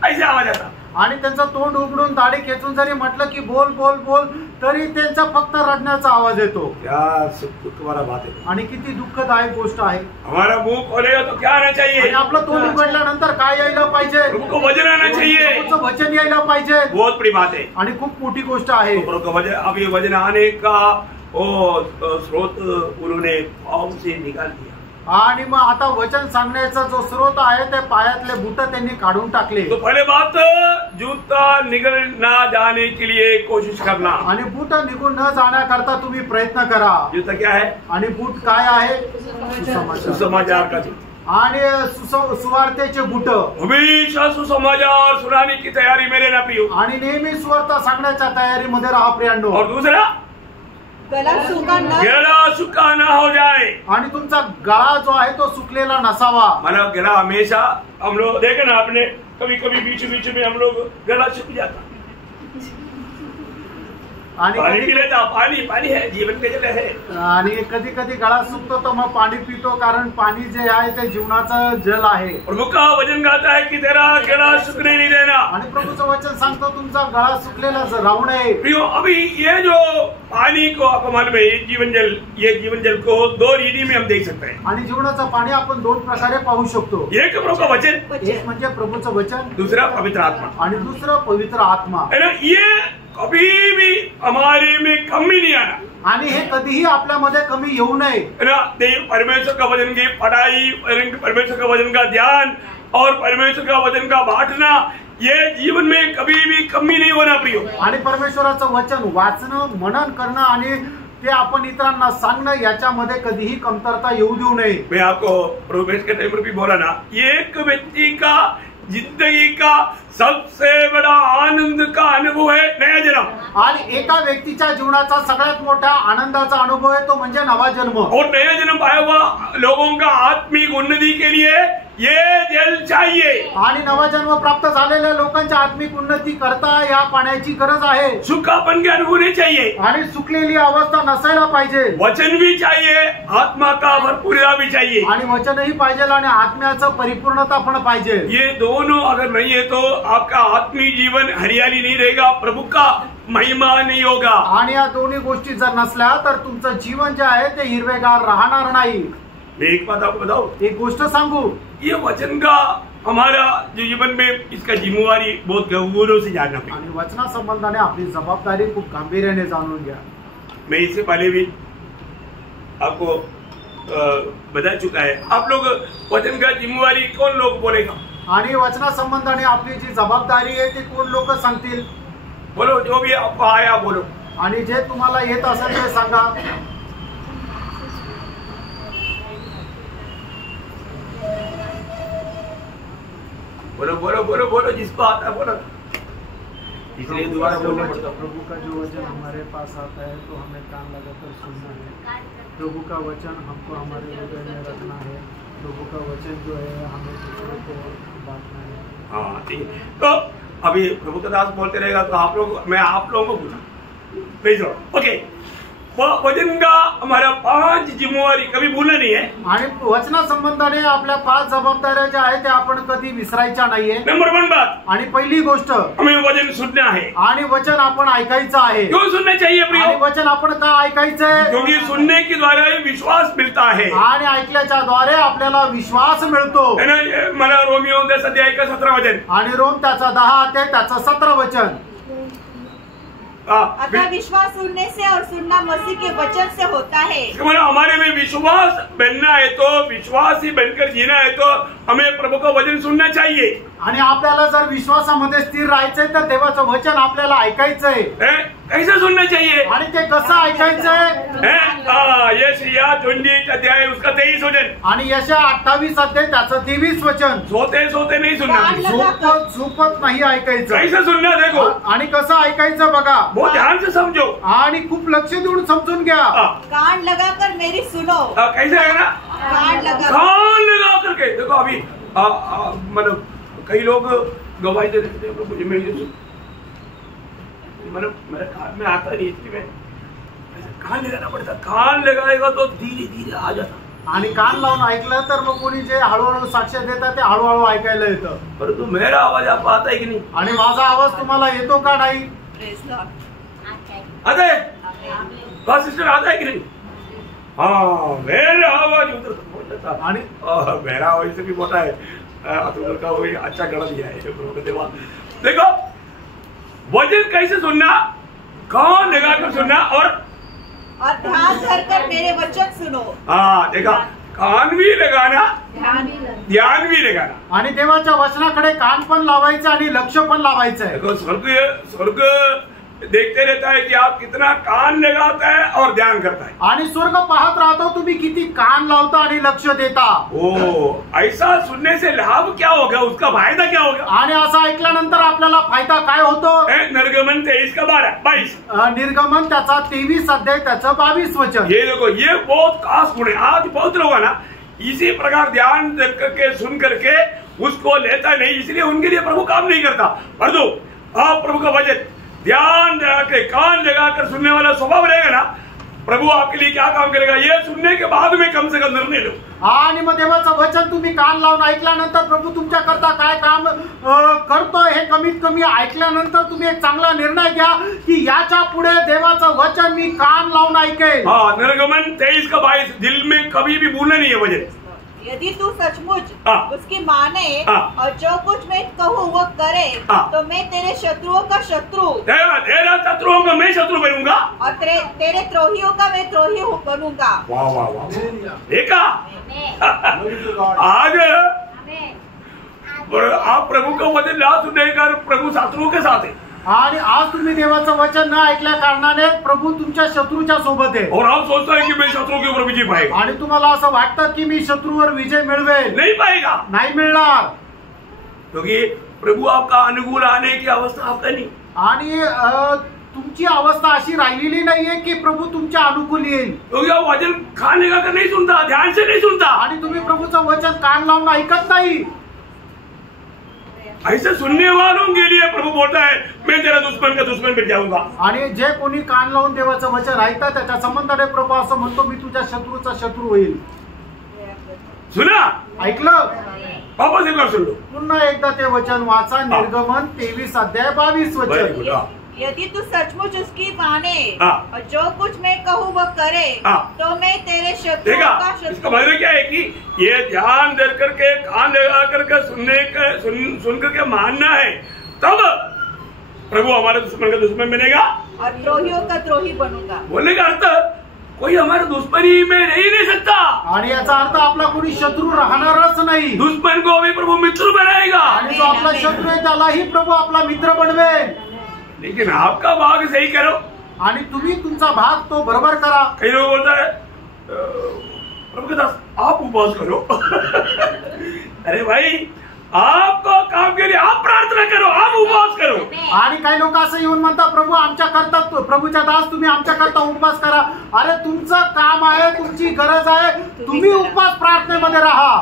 ऐसा आवाज आता, आणि त्यांचं तोंड उघडून दाढी खेचून जरी म्हटलं की बोल बोल बोल तरी त्यांचा फक्त रडण्याचा आवाज येतो। क्या दुख वाला बात है, आणि किती दुःखदायक गोष्ट आहे। हमारा मुंह खोलेगा तो क्या आना चाहिए? आणि आपलं तोंड उघडल्यानंतर काय यायला पाहिजे? प्रभु को वचन आना चाहिए, प्रभूचं वचन यायला पाहिजे। बहुत बड़ी बात है आणि खूप मोठी गोष्ट आहे। प्रभु का वचन, अब ये वचन आने का स्रोत उन्होंने पाँव से निकाल दिया, आणि मग आता वचन सांगण्याचा जो स्रोत आहे ते पायातले बूट त्यांनी काढून टाकले। तो पहले बात जूता निकल ना जाने के लिए कोशिश करना, आणि बूट निघून न जाण्याकरता तुम्ही प्रयत्न करा। जूता क्या है? आणि बूट काय आहे? सुसमाचार का जूता, आणि सुवार्तेचे बूट। हमेशा सुसमाचार सुनाने की तैयारी मेरे ना प्रियो, आणि नेहमी सुवार्ता सांगण्याच्या तयारीमध्ये राहा प्रियांनो। और दूसरा गला सूखा ना हो जाए, आणि तुमचा गळा जो आहे तो सुकलेला नसावा। मतलब गला हमेशा, हम लोग देखे ना आपने कभी कभी बीच में हम लोग गला सूख जाता, आणि पानी पी लेता, पानी है जीवन के जल है, आणि कधी कधी गळा सुकतो तर मग पाणी पितो, कारण पाणी जे आहे ते जीवनाचं जल आहे। प्रभु का वचन गाता है कि तेरा गला सूखने नहीं देना, आणि प्रभूचं वचन सांगतो तुमचा गळा सुकलेला राहू नये। प्रियो अभी ये जो पानी को आपको मालूम है, ये जीवन जल को 2 रीति में हम देख सकते हैं। आणि जीवनाचं पाणी आपण 2 प्रकारे पाहू शकतो। एक प्रभु का वचन, एक म्हणजे प्रभूचं वचन, दूसरा पवित्र आत्मा, आणि दुसरं पवित्र आत्मा। है ना? ये कभी भी हमारे में कमी नहीं आना, आणि हे कधीही आपल्यामध्ये कमी येऊ नये, है ना? परमेश्वर का वचन की पढ़ाई, परमेश्वर का वचन का ध्यान और परमेश्वर का वचन का बांटना, ये जीवन में कभी भी कमी नहीं होना प्रियो। आणि परमेश्वराचं वचन वाचणं, मनन करणं आणि ते आपण इतरांना सांगणं याच्यामध्ये कधीही कमतरता येऊ देऊ नये। मैं आपको प्रवेश के टाइम पर भी बोला ना, एक व्यक्ति का जिंदगी का सबसे बड़ा आनंद का अनुभव है नया जन्म, आणि एका व्यक्तीच्या जीवनाचा सगळ्यात मोठा आनंदाचा अनुभव आहे तो म्हणजे नवा जन्म। और नया जन्म पाया हुआ लोगों का आत्मिक उन्नति के लिए ये जल चाहिए, आणि नवा जन्म प्राप्त झालेल्या लोकांच्या आत्मिक उन्नती करता या पाण्याची गरज आहे। सूखापन के अनुभव नहीं चाहिए, आणि सुकलेली अवस्था नसायला पाहिजे, वचन भी चाहिए, आत्मा का भरपूरता भी चाहिए, आणि वचनही पाहिजे आणि आत्म्याचं परिपूर्णता पण पाहिजे। ये दोनों अगर नहीं है तो आपका आत्मिक जीवन हरियाली नहीं रहेगा, प्रभु का महिमा नहीं होगा। आणि या दोन्ही गोष्टी जर नसल्या तर तुमचं जीवन जे आहे ते हिरवेगार राहणार नाही। मैं एक बात आपको बताऊं, एक गोष्ट सांगू, ये वचन का हमारा जो जीवन में इसका जिम्मेवारी बहुत गंभीरों से जानना पड़ेगा। आणि वचना संबंधाने आपली जबाबदारी खूप गांभीर्याने जाणून घ्या। मैं इससे पहले भी आपको बता चुका है, आप लोग वचन का जिम्मेवारी कौन लोग बोलेगा? आणि वचना संबंधाने आपली जी जबाबदारी आहे ती कोण लोक सांगतील? बोलो, जो भी आपको आया बोलो, आणि जे तुम्हाला येत असेल ते सांगा। बोलो बोलो बोलो बोलो, जिसको आता है बोलो, इसलिए दोबारा बोलना पड़ता है। प्रभु का जो वचन हमारे पास आता है तो हमें कान लगाकर सुनना है। प्रभु का वचन हमको हमारे हृदय में रखना है। प्रभु का वचन जो है हमें दूसरों को बांटना है। हाँ ठीक है, तो अभी प्रभु का दास बोलते रहेगा तो आप लोग, मैं आप लोगों को पूछा, भेजो, ओके। वचन का हमारा 5 जिम्मेवारी कभी भूलना नहीं है. आणि वचना संबंधाने आपल्या 5 जबाबदाऱ्या ज्या आहेत त्या आपण कधी विसरायच्या नाहीये. नंबर 1 बात, आणि पहिली गोष्ट हमें वचन सुनना है. आणि वचन आपण ऐकायचं आहे. क्यों सुनना चाहिए प्रियो? आणि वचन आपण का ऐकायचंय? क्योंकि सुनने के द्वारा ही विश्वास मिलता है. आणि ऐकल्याच्या द्वारे आपल्याला विश्वास मिळतो. है ना? मला रोमियो 10 अध्याय का 17 वचन, आणि रोम त्याचा 10 अध्याय त्याचं 17 वचन. अतः विश्वास सुनने से और सुनना मसीह के वचन से होता है. हमारे में विश्वास बनना है तो, विश्वास ही बनकर जीना है तो हमें प्रभु का वचन सुनना चाहिए. आणि आपल्याला जर विश्वासामध्ये स्थिर राहायचंय तर देवाचं वचन आपल्याला ऐकायचंय. कैसे सुनना चाहिए? आणि ते कसं ऐकायचंय? यशायाह 28 अध्याय उसका 23 वचन. आणि यशायाह 28 अध्याय त्याचं 23 वचन. सोते सोते नहीं सुनना, झोपत झोपत नाही ऐकायचं. कैसे सुनना देखो. आणि कसं ऐकायचं बघा. बहुत ध्यान से समझो. आणि खूप लक्ष देऊन समजून घ्या. कान लगाकर मेरी सुनो. कैसे है ना? कान लगा करके देखो. अभी मतलब कई लोग गवाही दे देते हैं, मुझे मतलब मेरे कान में आता नहीं, इसलिए कान लगाना पड़ता. कान लगाएगा तो धीरे धीरे आ जाता. आणि कान लावून ऐकलं तर मग कोणी जे हळूहळू साक्ष देतात ते हळूहळू ऐकायला येतं. परंतु मेरा आवाज आपको आता है की नहीं? आणि माझा आवाज तुम्हाला येतो का नाही? आता है? सिस्टर आता है की नहीं? हाँ, मेरा आवाज उधर तक पहुंच जाता. आणि मेरा आवाज से भी मोटा है. का वही अच्छा गढ़ा दिया है. देखो वचन कैसे सुनना, कान लगाकर सुनना और ध्यान धरकर मेरे वचन सुनो. हाँ देखा, कान भी लगाना, ध्यान भी लगाना. आणि देवाच्या वचनाकडे कान पण लावायचं आणि लक्ष पण लावायचं आहे. देखो स्वर्ग देखते रहता है कि आप कितना कान लगाता है और ध्यान करता है. आणि स्वर्ग पाहत राहतो तुम्ही किती कान लावता आणि लक्ष देता. ऐसा सुनने से लाभ क्या होगा, उसका फायदा क्या होगा? आणि असं ऐकल्यानंतर आपल्याला फायदा काय होतो? निर्गमन 23 का 22. निर्गमन त्याचा 23 अध्याय त्याचं 22 वचन. ये देखो, ये बहुत खास गुण है. आज बहुत लोग ना इसी प्रकार ध्यान करके सुन करके उसको लेता नहीं, इसलिए उनके लिए प्रभु काम नहीं करता. परंतु आप प्रभु का वचन ध्यान लगा के कान लगाकर सुनने वाला स्वभाव रहेगा ना, प्रभु आपके लिए क्या काम करेगा ये सुनने के बाद में कम से कम निर्णय लो. आणि मग देवाचं वचन तुम्ही कान लावून ऐकल्यानंतर प्रभू तुमच्या करता काय काम करतोय हे कमीत कमी ऐकल्यानंतर तुम्ही एक चांगला निर्णय घ्या की याच्या पुढे देवाचं वचन मी कान लावून ऐकेन. निर्गमन 23 का 22 दिल में कभी भी भूलना नहीं है वचन. यदि तू सचमुच उसकी माने और जो कुछ मैं कहूँ वो करे तो मैं तेरे शत्रुओं का शत्रु, तेरा शत्रुओं का मैं शत्रु बनूंगा और तेरे द्रोहियों का मैं द्रोही बनूंगा. वाह वाह वाह. देखा, आज आप प्रभु का वचन ना सुनने का प्रभु शत्रुओं के साथ है. आणि आज तुम्ही देवाचं वचन न ऐकल्या कारणाने प्रभू तुमच्या शत्रूच्या सोबत आहे. और आप सोचता है कि मैं शत्रु के ऊपर विजय पाएगा. आणि तुम्हाला असं वाटतं की मी शत्रूवर विजय मिळवेल. नहीं पाएगा, नाही मिळणार. क्योंकि प्रभु आपका अनुकूल आने की अवस्था आपका नहीं. आणि तुमची अवस्था अशी राहिलेली नाहीये की प्रभू तुमच्या अनुकूल येईल. क्योंकि आप वचन कान लगाकर नहीं सुनता, ध्यान से नहीं सुनता. आणि तुम्ही प्रभूचं वचन कान लावून ऐकत नाही. ऐसे सुनने वालों के लिए प्रभु बोलता है मैं तेरा दुश्मन का दुश्मन बन जाऊंगा. आणि जे कोणी कान लावून देवाचं वचन ऐकतात त्याच्या संबंधाने प्रभू असं म्हणतो मी तुझ्या शत्रूचा शत्रू होईल. सुना, ऐकलं? वापस एक बार सुन लो. पुन्हा एकदा ते वचन वाचा. निर्गमन 23 अध्याय 22 वचन. यदि तू सचमुच उसकी माने और जो कुछ मैं कहूँ वो करे तो मैं तेरे शत्रुओं का शत्रु. इसका मतलब क्या है कि ये ध्यान दे करके कान लगा करके सुन करके मानना है, तब प्रभु हमारे दुश्मन का दुश्मन बनेगा और द्रोहियों का द्रोही बनूंगा. बोलने का अर्थ कोई हमारे दुश्मनी में नहीं सकता. आणि याचा अर्थ आपला कोणी शत्रू राहणारच नाही. दुश्मन को भी प्रभु मित्र बनाएगा. आणि जो आपला शत्रू आहे त्यालाही प्रभू आपला मित्र बनवेल. लेकिन आपका भाग सही करो. आणि तुम्ही तुमचा भाग तो बरोबर करा. कई लोग बोलता है प्रभु के दास आप उपवास करो. अरे भाई, आपको काम के लिए आप प्रार्थना करो, आप उपवास करो. आणि काही लोक असं येऊन म्हणतात प्रभू आमच्या करता, प्रभूच्या दास तुम्ही आमच्या करता उपवास करा. अरे तुमचं काम आहे, तुमची गरज आहे, तुम्ही उपवास प्रार्थनेमध्ये राहा.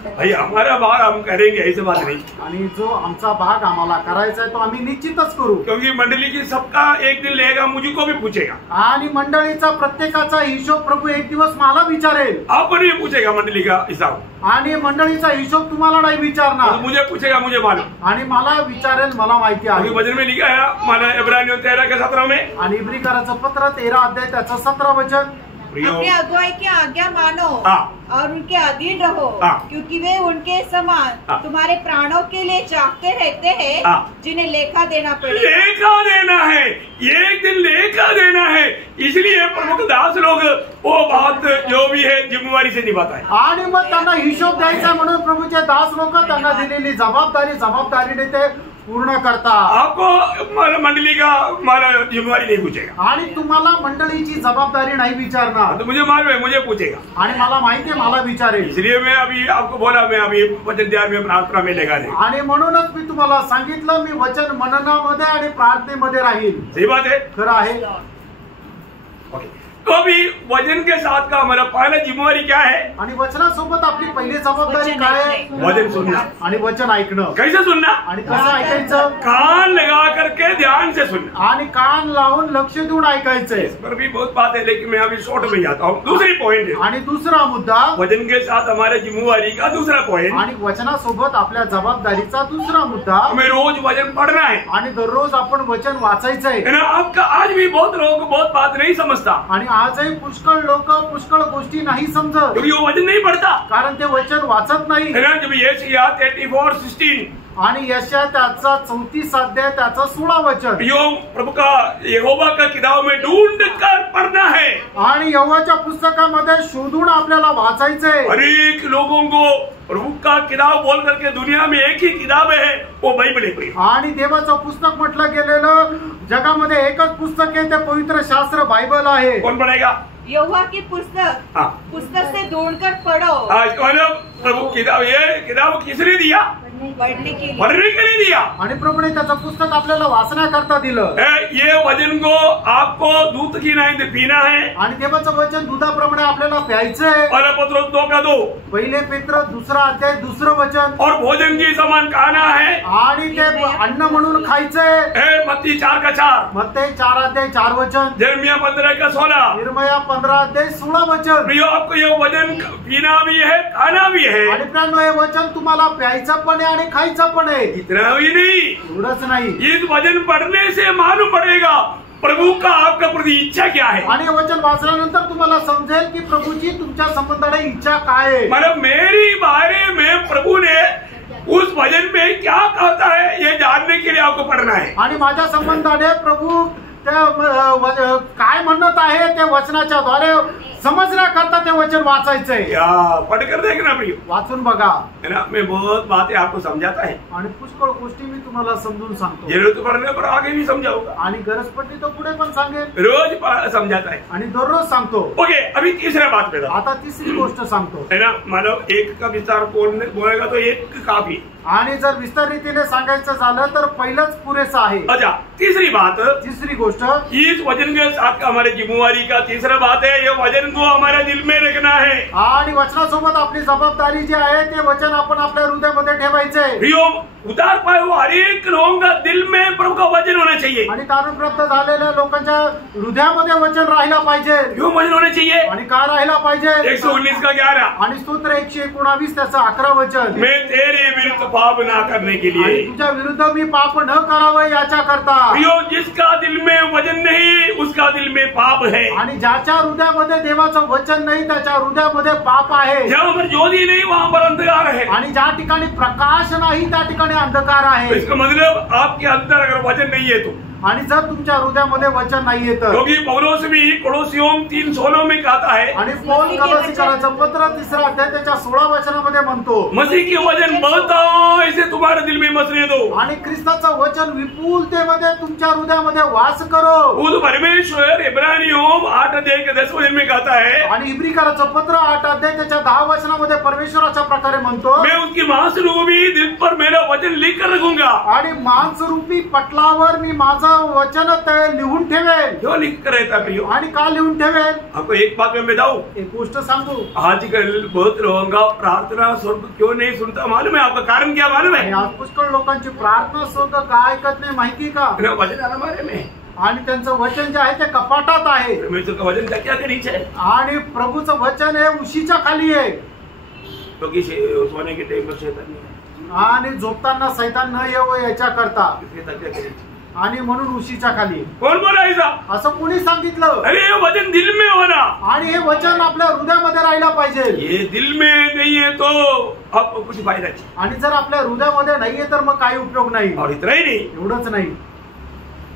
भाई हमारा भाग हम करेंगे, ऐसी बात नहीं। आणि जो आमचा भाग आम्हाला करायचा आहे तो आम्ही निश्चितच करू, क्योंकि मंडली की सबका एक दिन लेगा, मुझको भी पूछेगा। आणि मंडळीचा प्रत्येकाचा हिशोब प्रभू एक दिवस मला विचारेल, आपको नहीं पूछेगा मंडली का हिसाब, आणि मंडळीचा हिशोब तुम्हाला नाही विचारणार, तो मुझे पूछेगा, मुझे मालूम। आणि मला विचारेल, मला माहिती आहे। वचन में लिखा है माना इब्रानियों 13:17 में, आणि इब्रिकराचं पत्र 13 अध्याय त्याचं 17 वचन, अपने अगुवाई की आज्ञा मानो और उनके अधीन रहो, क्योंकि वे उनके समान तुम्हारे प्राणों के लिए जागते रहते हैं, जिन्हें लेखा देना पड़ेगा। लेखा देना है, एक दिन लेखा देना है, इसलिए प्रमुख दास लोग वो बात जो भी है जिम्मेवारी से निभाता है। आणि मग त्यांना हिशोब द्यायचा म्हणून प्रभूचे दास लोक त्यांना दिलेली जबाबदारीने ते पूर्ण करता। आपको मंडली का जिम्मेवारी नहीं पूछेगा, आणि तुम्हाला मंडळीची जबाबदारी नाही विचारणार, तो मुझे मालूम है, मुझे पूछेगा, आणि मला माहिती आहे मला विचारेल। इसलिए मैं अभी आपको बोला, मैं अभी वचन ध्यान में प्रार्थना में लगा दे, आणि म्हणूनच मी तुम्हाला सांगितलं मी वचन मननामध्ये आणि प्रार्थनेमध्ये राहील। सही बात है, खरं आहे। तो अभी वचन के साथ का हमारा पहला जिम्मेवारी क्या है? आणि वचनासोबत आपली पहिली जबाबदारी काय आहे? वचन सुनना आणि वचन ऐकणं। कैसे सुनना? आणि कसं ऐकायचं? कान लगा करके ध्यान से सुनना, आणि कान लावून लक्ष देऊन ऐकायचंय। इस पर भी बहुत बात है, लेकिन मैं अभी शॉर्ट में जाता हूँ। दूसरी पॉइंट है, आणि दुसरा मुद्दा वचन के साथ हमारे जिम्मेवारी का दूसरा पॉइंट, आणि वचनासोबत आपल्या जबाबदारीचा दुसरा मुद्दा, हमें रोज वचन पढ़ना है, आणि दररोज आपण वचन वाचायचंय। है ना? आपका आज भी बहुत लोग बहुत बात नहीं समझता, आणि आजही पुष्कळ लोक पुष्कळ गोष्टी नाही समजत, क्योंकि वो वचन नहीं पढ़ता, कारण ते वचन वाचत नाही। है ना? जब यशायाह 34:16, आणि यशया त्याचा 34 अध्याय त्याचं 16 वचन, यो प्रभु का यहोवा का किताब में ढूंढ कर पढ़ना है, आणि यहोवाच्या पुस्तकामध्ये शोधून आपल्याला वाचायचंय। हर एक लोगों को प्रभु का किताब बोल करके दुनिया में एक ही किताब है, वो बाइबल है कोई। आणि देवाचं पुस्तक म्हटलं गेलेलं जगामध्ये एकच पुस्तक आहे, ते पवित्र शास्त्र बायबल आहे। कौन पढ़ेगा? यहोवा की पुस्तक से ढूंढकर पढ़ो। इसका मतलब प्रभु किताब किसने दिया? पढ़ने के लिए दिया। आणि प्रभूने त्याचं पुस्तक आपल्याला वाचण्याकरता दिलं। ये वचन को आपको दूध की नहीं पीना है, आणि देवाचं वचन दुधाप्रमाणे आपल्याला प्यायचंय। पहला पत्रोस 2:2, पहिले पेत्र 2 अध्याय 2 वचन, और भोजन की समान खाना है, आणि ते अन्न म्हणून खायचंय। मत्ती 4:4, मत्ती 4 अध्याय 4 वचन, यिर्मयाह 15:16, यिर्मयाह 15 अध्याय 16 वचन। प्रियो, आपको ये वचन पीना भी है, खाना भी है, आणि प्रियांनो, हे वचन तुम्हाला प्यायचं पण आहे आणि खायचं पण आहे। इतना ही नहीं, एवढंच नाही, इस वचन पढ़ने से मालूम पड़ेगा प्रभु का आपका प्रति इच्छा क्या है। आणि वचन वाचल्यानंतर तुम्हाला समजेल की प्रभूची तुमच्या संबंधाने इच्छा काय आहे। मतलब मेरी बारे में प्रभु ने उस वचन में क्या कहता है, ये जानने के लिए आपको पढ़ना है। आणि माझ्या संबंधाने प्रभू काय म्हणत आहे ते वचनाच्या द्वारे समजण्याकरता ते वचन वाचायचंय। पढ़कर देखना प्रिय, वाचून बघा, है ना? मैं बहुत बातें आपको समझाता है, आणि पुष्कळ गोष्टी मी तुम्हाला समजून सांगतो, जरूरत पड़ने पर आगे भी समझाऊंगा, आणि गरज पडली तो पुढे पण सांगेल, रोज समझाता है, आणि दररोज सांगतो। ओके, अभी तीसरा बात पे आता तिसरी गोष्ट सांगतो, है ना? मानव एक का विस्तार बोलेगा तो एक काफी, आणि जर विस्तार रीतीने सांगायचं झालं तर पहिलंच पुरेसं आहे। अच्छा, तीसरी बात, तिसरी गोष्ट, इस वचन के साथ का हमारे जिम्मेवारी का तीसरा बात है, ये वचन को हमारे दिल में रखना है। आणि वचनासोबत आपली जबाबदारी जी आहे ते वचन आपण आपल्या हृदयामध्ये ठेवायचंय। उतार पाए वो हर एक लोगों का दिल में प्रभु का वचन होना चाहिए, आणि तारण प्राप्त झालेल्या लोकांच्या हृदयामध्ये वचन राहिला पाहिजे। क्यों वचन होना चाहिए? आणि का राहिला पाहिजे? 119:11, आणि स्तोत्र 119 त्याचं 11 वचन, मैं तेरे विरुद्ध पाप ना करने के लिए, तुझ्या विरुद्ध मी पाप न करावं याच्या करता। जिसका दिल में वचन नहीं उसका दिल में पाप है, आणि ज्याच्या हृदयामध्ये देवाचं वचन नाही त्याच्या हृदयामध्ये पाप आहे। जहाँ पर ज्योति नहीं वहाँ पर अंधकार है, आणि ज्या ठिकाणी प्रकाश नाही त्या ठिकाणी अंधकार आहे। इसका मतलब आपके अंदर अगर वचन नहीं है तो, आणि जर तुमच्या हृदयामध्ये वचन नाहीये तर, क्योंकि पौलुस भी कोलोसियों 3:16 में कहता है, आणि पौल कोलोसीकरांचं पत्र 3 अध्याय त्याच्या 16 वचनामध्ये म्हणतो, मसीह के वचन बढ़ता ऐसे तुम्हारे दिल में मसने दो, आणि ख्रिस्ताचं वचन विपुलतेमध्ये तुमच्या हृदयामध्ये वास करो। खुद परमेश्वर इब्रानियों 8 अध्याय के 10 वचन में कहता है, आणि इब्रिकरांचं पत्र 8 अध्याय त्याच्या 10 वचनामध्ये परमेश्वराच्या प्रकारे म्हणतो, मैं उसकी मांसरूपी दिल पर मेरा वचन लिख कर रखूंगा आणि मांसरूपी पटलावर मी माझं वचन ते लिहून ठेवेल. क्यों लिख कर रहता प्रियो? आणि का लिहून ठेवेल? आपको एक बात में बताऊं, एक गोष्ट सांगू. आजकल बहुत लोगों का प्रार्थना स्वर्ग क्यों नहीं सुनता मालूम है? आपका कारण क्या मालूम है? आज पुष्कळ लोकांची प्रार्थना स्वर्ग का ऐकत नाही माहिती का? वचन अलमारी में, आणि त्यांचं वचन जे आहे ते कपाटात आहे. परमेश्वर का वचन तकिया के नीचे है, आणि प्रभूचं वचन हे उशीच्या खाली आहे. क्योंकि सोने के टाइम पर शैतान नहीं है, आणि झोपताना सैतान न येवो याच्या करता, इसलिए तकिया के नीचे. आणि म्हणून उशीच्या खाली. कौन बोला ऐसा? असं कोणी सांगितलं? अरे ये वचन दिल में होना, आणि हे वचन आपल्या हृदयामध्ये राहायला पाहिजे. ये दिल में नहीं है तो आपको कुछ फायदा नहीं. आणि जर आपल्या हृदयामध्ये नाहीये तर मग काही उपयोग नाही. और इतना ही नहीं, एवढंच नाही.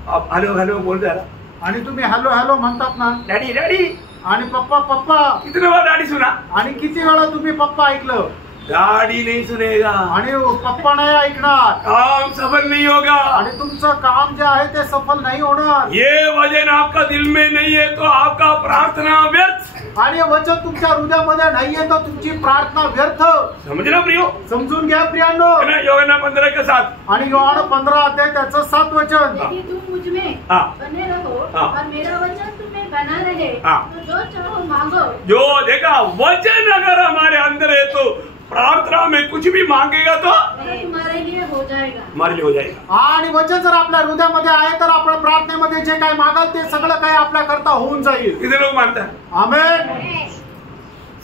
आप हेलो हेलो बोल रहे हैं, आणि तुम्ही हॅलो हॅलो म्हणतात ना, डॅडी डॅडी, आणि पप्पा पप्पा, कितने बार डॅडी सुना? आणि किती वेळा तुम्ही पप्पा ऐकलं? डैडी नहीं सुनेगा, आणि पप्पा नाही ऐकणार, काम सफल नहीं होगा, आणि तुमचं काम जे आहे ते सफल नाही होणार. ये वचन आपका दिल में नहीं है तो आपका प्रार्थना व्यर्थ. आणि हे वचन तुमच्या हृदयामध्ये नाहीये तर तुमची प्रार्थना व्यर्थ. समझना प्रियो? समजून घ्या प्रियांनो. योहाना 15 के साथ, आणि योहाना 15 अध्याय त्याचं 7 वचन. यदि तुम मुझ में बने रहो और मेरा वचन तुम में बना रहे तो जो चाहो मांगो. जो देखा वचन अगर हमारे अंदर है तो प्रार्थना में कुछ भी मांगेगा तो तुम्हारे लिए हो जाएगा, हमारे लिए हो जाएगा. आणि वचन जर आपल्या हृदयामध्ये आहे तर आपण प्रार्थनेमध्ये जे काही मागाल ते सगळं काही आपल्या करता होऊन जाईल. कितने लोग मानता है? आमेन.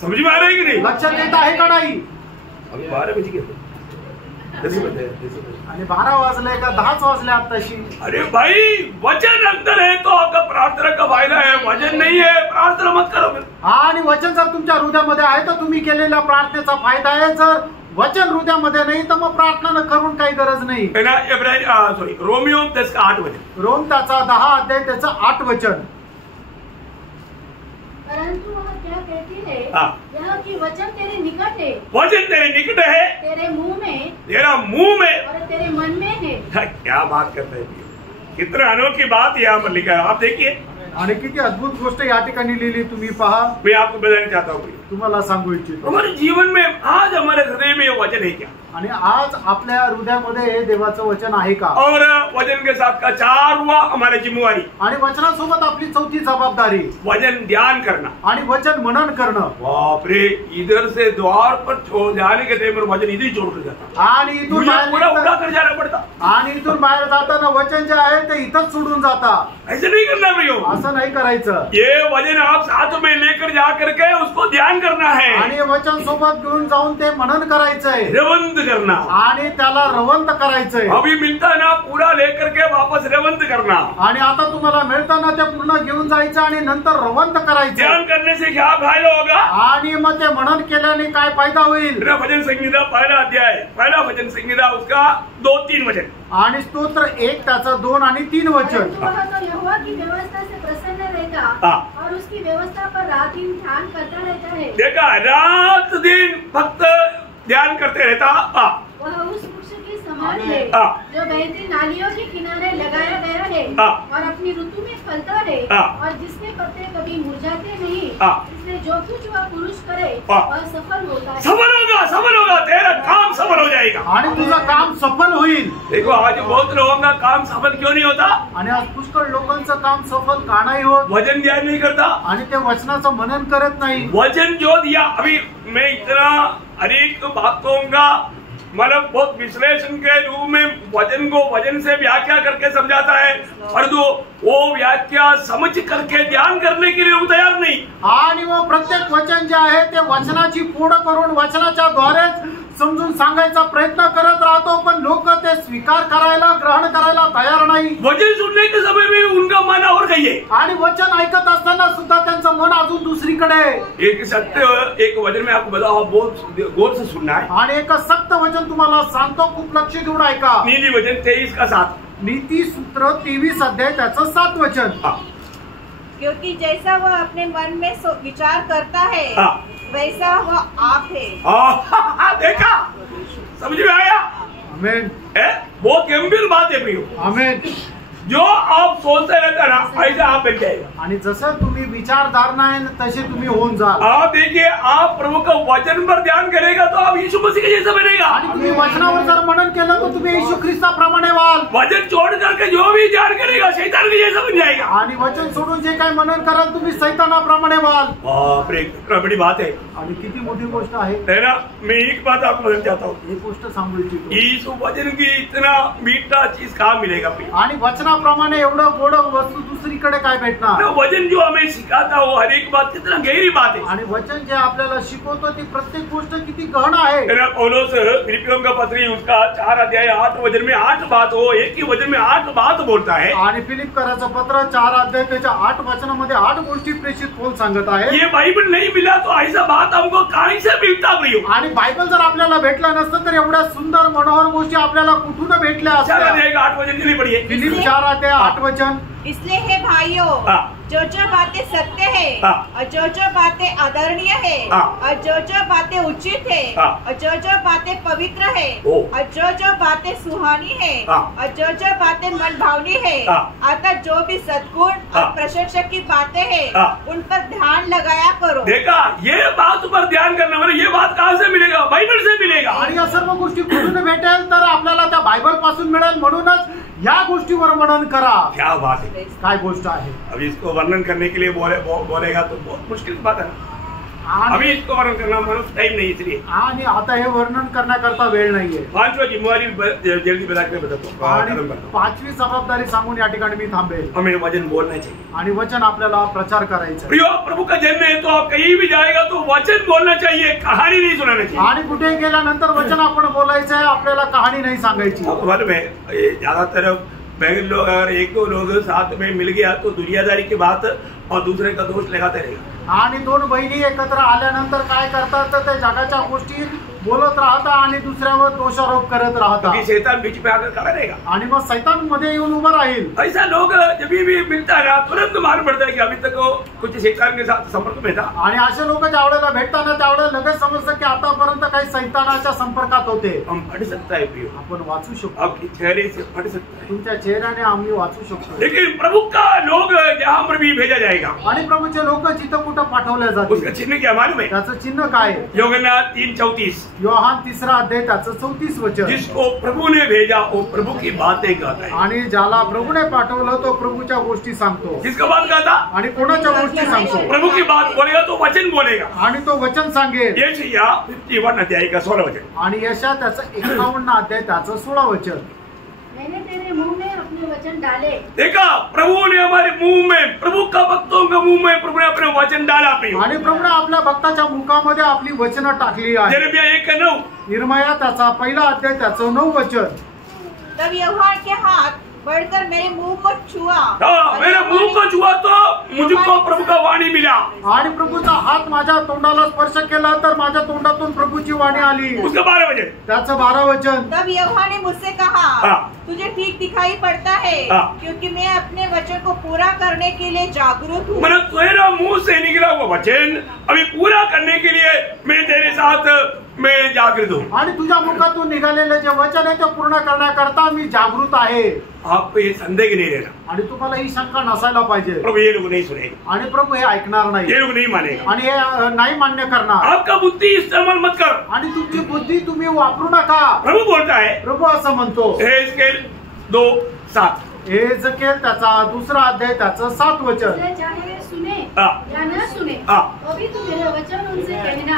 समझ में आ रहा है कि नहीं? लक्षात येत आहे का नाही? अभी 12 बजे के 10 बजे. आणि 12 वाजले का 10 वाजले आताशी. अरे भाई वचन अंदर है तो आपका प्रार्थना का फायदा है, वचन नहीं है प्रार्थना मत करो. आणि वचन जर तुमच्या हृदयामध्ये आहे तर तुम्ही केलेल्या प्रार्थनेचा फायदा आहे. जर वचन हृदयामध्ये नाही तर मग प्रार्थना करून काही गरज नाही. रोमियो 10 का 8 वचन. रोम त्याचा 10 अध्याय त्याचं 8 वचन. परंतु वह क्या कहती है? यह कि वचन तेरे निकट है, वचन तेरे निकट है, तेरे मुंह में, तेरा मुंह में और तेरे मन में है. क्या बात करते हैं, कितना अनोखी बात यहाँ पर लिखा है. आप देखिए, आणि किती अद्भुत गोष्ट या ठिकाणी लिहिली तुम्ही पहा. मैं आपको बताना चाहता हूँ, तुम्हाला सांगू इच्छितो हमारे जीवन में आज हमारे हृदय में ये वचन है क्या? आणि आज आपल्या हृदयामध्ये हे देवाचं वचन आहे का? और वचन के साथ का 4वां हमारी जिम्मेवारी, आणि वचनासोबत आपली 4थी जबाबदारी वचन ध्यान करना. आणि वचन मनन करणं. बाप रे, इधर से द्वार पर जाने के टाइम पर वचन इधर ही छोड़ कर जाता, आणि इथून पूरा उड़ा कर जाना पड़ता. आणि इथून बाहेर जाताना वचन जे आहे ते इथंच सोडून जाता. ऐसे नहीं करना भैया, असं नाही करायचं. ये वचन आप साथ में लेकर जा करके उसको ध्यान करना है, आणि हे वचन सोबत घेऊन जाऊन ते मनन करायचंय, रेवंत करना, आणि त्याला रवंत करायचंय. अभी मिलता है ना, पूरा लेकर के वापस रेवंत करना. आणि आता तुम्हाला मिळताना ते पूर्ण घेऊन जायचं आणि नंतर रवंत करायचं. ध्यान करने से क्या फायदा होगा? आणि मग ते मनन केल्याने काय फायदा होईल? भजन संहिता पहला अध्याय, पहला भजन संहिता उसका 2-3 वचन. आणि स्तोत्र 1 त्याचं 2 आणि 3 वचन. वह तो यहोवा की व्यवस्था से प्रसन्न रहता और उसकी व्यवस्था पर रात दिन ध्यान करता रहता है. देखा, रात दिन भक्त ध्यान करते रहता. वह उस वृक्ष की समान है जो बहती नालियों के किनारे लगाया गया है और अपनी ऋतु में फलता है और जिसके पत्ते कभी मुरझाते नहीं. इसलिए जो कुछ वह पुरुष करे वह सफल होता है. सफल होगा, तेरा काम सफल हो जाएगा आणि तुझं काम सफल होईल. देखो, आज बहुत लोगों का काम सफल क्यों नहीं होता? आणि आज पुष्कळ लोकांचं काम सफल का नाही होत? वचन ध्यान नहीं करता, आणि ते वचनाचं मनन करत नाही. वचन जो दिया, अभी मैं इतना अनेक बातों का मतलब बहुत विश्लेषण के रूप में वचन को वचन से व्याख्या करके समझाता है, और वो व्याख्या समझ करके ध्यान करने के लिए वो तैयार नहीं. आणि मग प्रत्येक वचन जे आहे ते वचनाची फोड करून वचनाच्या द्वारेच समजून सांगायचा प्रयत्न करत राहतो, पण लोक ते स्वीकार करायला, ग्रहण करायला तयार नाही. वचन सुनने के समय में उनका मन और कहीं है, आणि वचन ऐकत असताना सुद्धा त्यांचं मन अजून दुसरीकडे. एक सत्य, एक वचन में आपको बताओ, बहुत गौर से सुनना है. आणि एक सक्त वचन तुम्हाला सांगतो, खूप लक्ष देऊन ऐका. नीति वचन 23 का 7. नीती सूत्र 23 अध्याय त्याचं 7 वचन. क्योंकि जैसा वह अपने मन में विचार करता है वैसा वह आप है. देखा, समझ में आया? आमेन. बहुत गंभीर बात है प्रियो. आमेन. जो आप सोचते रहता ना ऐसा आप बन जाएगा। आणि जसं तुम्ही विचारधारणा आहे तसे तुम्ही होऊन जाल। आप देखिए, आप प्रभु का वचन पर ध्यान करेगा तो आप यीशु मसीह के जैसा बनेगा। आणि तुम्ही वचनावर जर मनन केलं तर तुम्ही येशू ख्रिस्ताप्रमाणे व्हाल। वचन छोड़ करके जो भी ध्यान करेगा शैतान के जैसा बन जाएगा। आणि वचन सोडून जे काही मनन कराल तुम्ही सैतानाप्रमाणे व्हाल। बाप रे, कितना बड़ी बात है। आणि किती मोठी गोष्ट आहे है ना। मैं एक बात आपको बताना चाहता हूँ, ही गोष्ट सांगू इच्छितो। यीशु वचन की इतना मीठा चीज कहाँ मिलेगा? आणि वचनाप्रमाणे एवढं गोड वस्तू दुसरीकडे काय भेटणार? वचन जो हमें सिखाता वो हर एक बात कितना गहरी बात है। आणि वचन जे आपल्याला शिकवतो ती प्रत्येक गोष्ट किती गहन आहे। पौलुस फिलिपियों का पत्री उसका 4 अध्याय 8 वचन में 8 बात हो, एक ही वचन में 8 बात बोलता है। आणि फिलिपकराचं पत्र 4 अध्याय त्याच्या 8 वचनामध्ये 8 गोष्टी प्रेषित पौल सांगत आहे। ये बाइबल नहीं मिला तो ऐसा बात हमको कहां से मिलता प्रियो? आणि बायबल जर आपल्याला भेटला नसतं तर एवढ्या सुंदर मनोहर गोष्टी आपल्याला कुठून भेटल्या असत्या? 4 अध्याय 8 वचन के लिए पढ़िए। फिलिप 4 अध्याय 8 वचन। इसलिए हे भाइयों, जो जो बातें सत्य है और जो जो बातें आदरणीय है और जो जो बातें उचित है और जो जो बातें पवित्र है और जो जो बातें सुहानी है और जो जो बातें मन भावनी है, अतः जो भी सद्गुण और प्रशंसा की बातें हैं उन पर ध्यान लगाया करो। देखा, ये बात पर ध्यान करना म्हणजे ये बात कहाँ से मिलेगा? बाइबल से मिलेगा। आणि या सर्व गोष्टी कुठून भेटेल तर आपल्याला त्या बायबल पासून मिळेल। म्हणूनच या गोष्टीवर मनन करा। क्या बात है, काय गोष्ट आहे। अभी इसको वर्णन करने के लिए बोलेगा तो बहुत मुश्किल बात है। अभी इसको वर्णन करना मतलब टाइम नहीं, इसलिए आणि आता हे वर्णन करण्याकरता वेळ नाहीये। 5वीं जिम्मेवारी जल्दी बता के बतातो। आणि 5वी जबाबदारी सांगून या ठिकाणी मी थांबेल। हमें वचन बोलना चाहिए आणि वचन आपल्याला प्रचार करायचा। प्रियो, प्रभु का जन्म है तो आप कहीं भी जाएगा तो वचन बोलना चाहिए, कहानी नहीं सुनाना चाहिए। आणि कुठे गेल्यानंतर वचन आपण बोलायचं आहे, आपल्याला कहाणी नाही सांगायची। मालूम है, ज्यादातर लोग अगर 1-2 लोग साथ में मिल गया तो दुनियादारी की बात और दूसरे का दोष लगाते रहेगा। आणि 2 बहिणी एकत्र आल्यानंतर काय करतात तर ते जगाच्या गोष्टी बोलत राहतात आणि दुसऱ्यावर दोषारोप करत राहतात। शैतान बीच में आकर खड़ा रहेगा आणि मग शैतान मध्ये येऊन उभा राहील। ऐसा लोग जब भी मिलता है ना तुरंत मालूम पड़ता है कि अभी तक वो कुछ शैतान के साथ संपर्क में था। आणि असे लोक ज्यावेळेला भेटतात ना त्यावेळेला लगेच समजतं की आतापर्यंत काही शैतानाच्या संपर्कात होते। हम पढ़ सकता है प्रियो, आपण वाचू शकतो, आपके चेहरे से पढ़ सकता है, तुमच्या चेहऱ्याने आम्ही वाचू शकतो। लेकिन प्रभु का लोग जहाँ पर भी भेजा जाएगा आणि प्रभूचे लोक जिथं कुठं पाठवले उसका जातील चिन्ह क्या मालूम है? त्याचं चिन्ह काय आहे? योहन्ना 3:34 योहान 3 अध्याय त्याचं 34 वचन। जिसको प्रभु ने भेजा वो प्रभु की बातें कहता है। आणि ज्याला प्रभूने पाठवलं तो प्रभूच्या गोष्टी सांगतो। किसका बात कहता? आणि कोणाच्या गोष्टी सांगतो? प्रभु की बात बोलेगा तो वचन बोलेगा। आणि तो वचन सांगेल। यशाया 51 अध्याय का 16 वचन। आणि यशा त्याचं 51 अध्याय त्याचं 16 वचन। मैंने तेरे मुंह में अपने वचन डाले। देखा, प्रभु ने हमारे मुंह में, प्रभु का भक्तों के मुंह में प्रभु ने अपने वचन डाला। आणि प्रभूने आपल्या भक्ताच्या मुखामध्ये आपली वचनं टाकली आहे। यिर्मया 1:9 यिर्मया त्याचा 1 अध्याय त्याचं 9 वचन। तब यहोवा के हाथ बढ़कर मेरे मुंह को छुआ, मेरे मुंह को छुआ तो मुझको प्रभु का वाणी मिला। आणि प्रभूचा हात माझ्या तोंडाला स्पर्श केला तर माझ्या तोंडातून प्रभूची वाणी आली। उसका 12 वचन। त्याचं 12 वचन। तब यहोवा ने मुझसे कहा, तुझे ठीक दिखाई पड़ता है क्योंकि मैं अपने वचन को पूरा करने के लिए जागरूक हूँ। मतलब तेरा मुंह से निकला हुआ वचन अभी पूरा करने के लिए मैं तेरे साथ मैं जागृत हूँ। आणि तुझ्या मुखातून निघालेले जे वचन आहे ते पूर्ण करण्याकरता मी जागृत आहे। आपको ये संदेह नहीं रहना। आणि तुम्हाला ही शंका नसायला पाहिजे। प्रभु ये लोग नहीं सुनेगा आणि प्रभू हे ऐकणार नाही, ये लोग नहीं मानेगा आणि हे नाही मान्य करणार। आपका बुद्धि इस्तेमाल मत कर। आणि तुमची बुद्धी तुम्ही वापरू नका। प्रभु बोलता है, प्रभू असं म्हणतो। एहेजकेल 2:7 एहेजकेल त्याचा 2 अध्याय त्याचं 7 वचन। चाहे सुने या न सुने तो भी तू मेरे वचन उनसे कहना।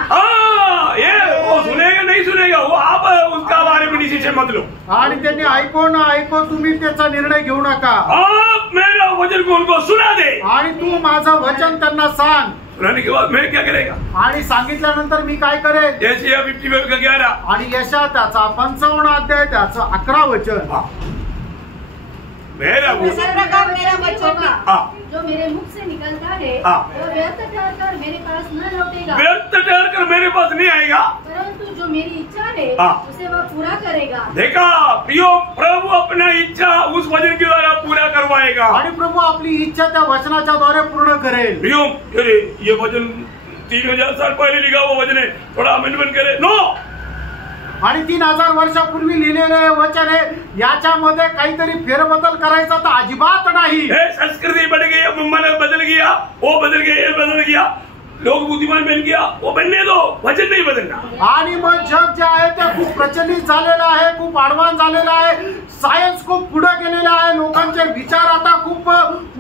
ये वो सुनेगा नहीं सुनेगा वो आप उसका बारे में डिसीजन मत लो। आणि त्यांनी ऐको ना ऐको तुम्ही त्याचा निर्णय घेऊ नका। आप मेरा वचन को उनको सुना दे। आणि तू माझं वचन त्यांना सांग। सुनाने के बाद मैं क्या करेगा? आणि सांगितल्यानंतर मी काय करेन? यशाया 55:11 आणि यशा त्याचा 55 अध्याय त्याचं 11 वचन। मेरा उसी प्रकार मेरा वचन जो मेरे मुख से निकलता है वो व्यर्थ ठहरकर मेरे पास न लौटेगा। व्यर्थ ठहरकर मेरे पास नहीं आएगा, परंतु जो मेरी इच्छा है उसे वह पूरा करेगा। देखा प्रियो, प्रभु अपना इच्छा उस वचन के द्वारा पूरा करवाएगा। आणि प्रभू आपली इच्छा त्या वचनाच्या द्वारे पूर्ण करेल। प्रियो, अरे ये वचन 3000 साल पहले लिखा हुआ वचन है, थोड़ा अमेंडमेंट करे। नो, आणि 3000 वर्षापूर्वी लिहिलेले वचन आहे, याच्यामध्ये काहीतरी फेरबदल करायचा तर अजिबात नाही. संस्कृती बदल गई, मन बदल गया, वो बदल गया, ये बदल गया, लोग बुद्धिमान बन गया, वो बनने दो, वचन नहीं बदलना. आणि मग जग जे आहे ते खूप प्रचलित झालेलं आहे, खूप ऍडव्हान्स झालेलं आहे, सायन्स खूप पुढे गेलेलं आहे, लोकांचे विचार आता खूप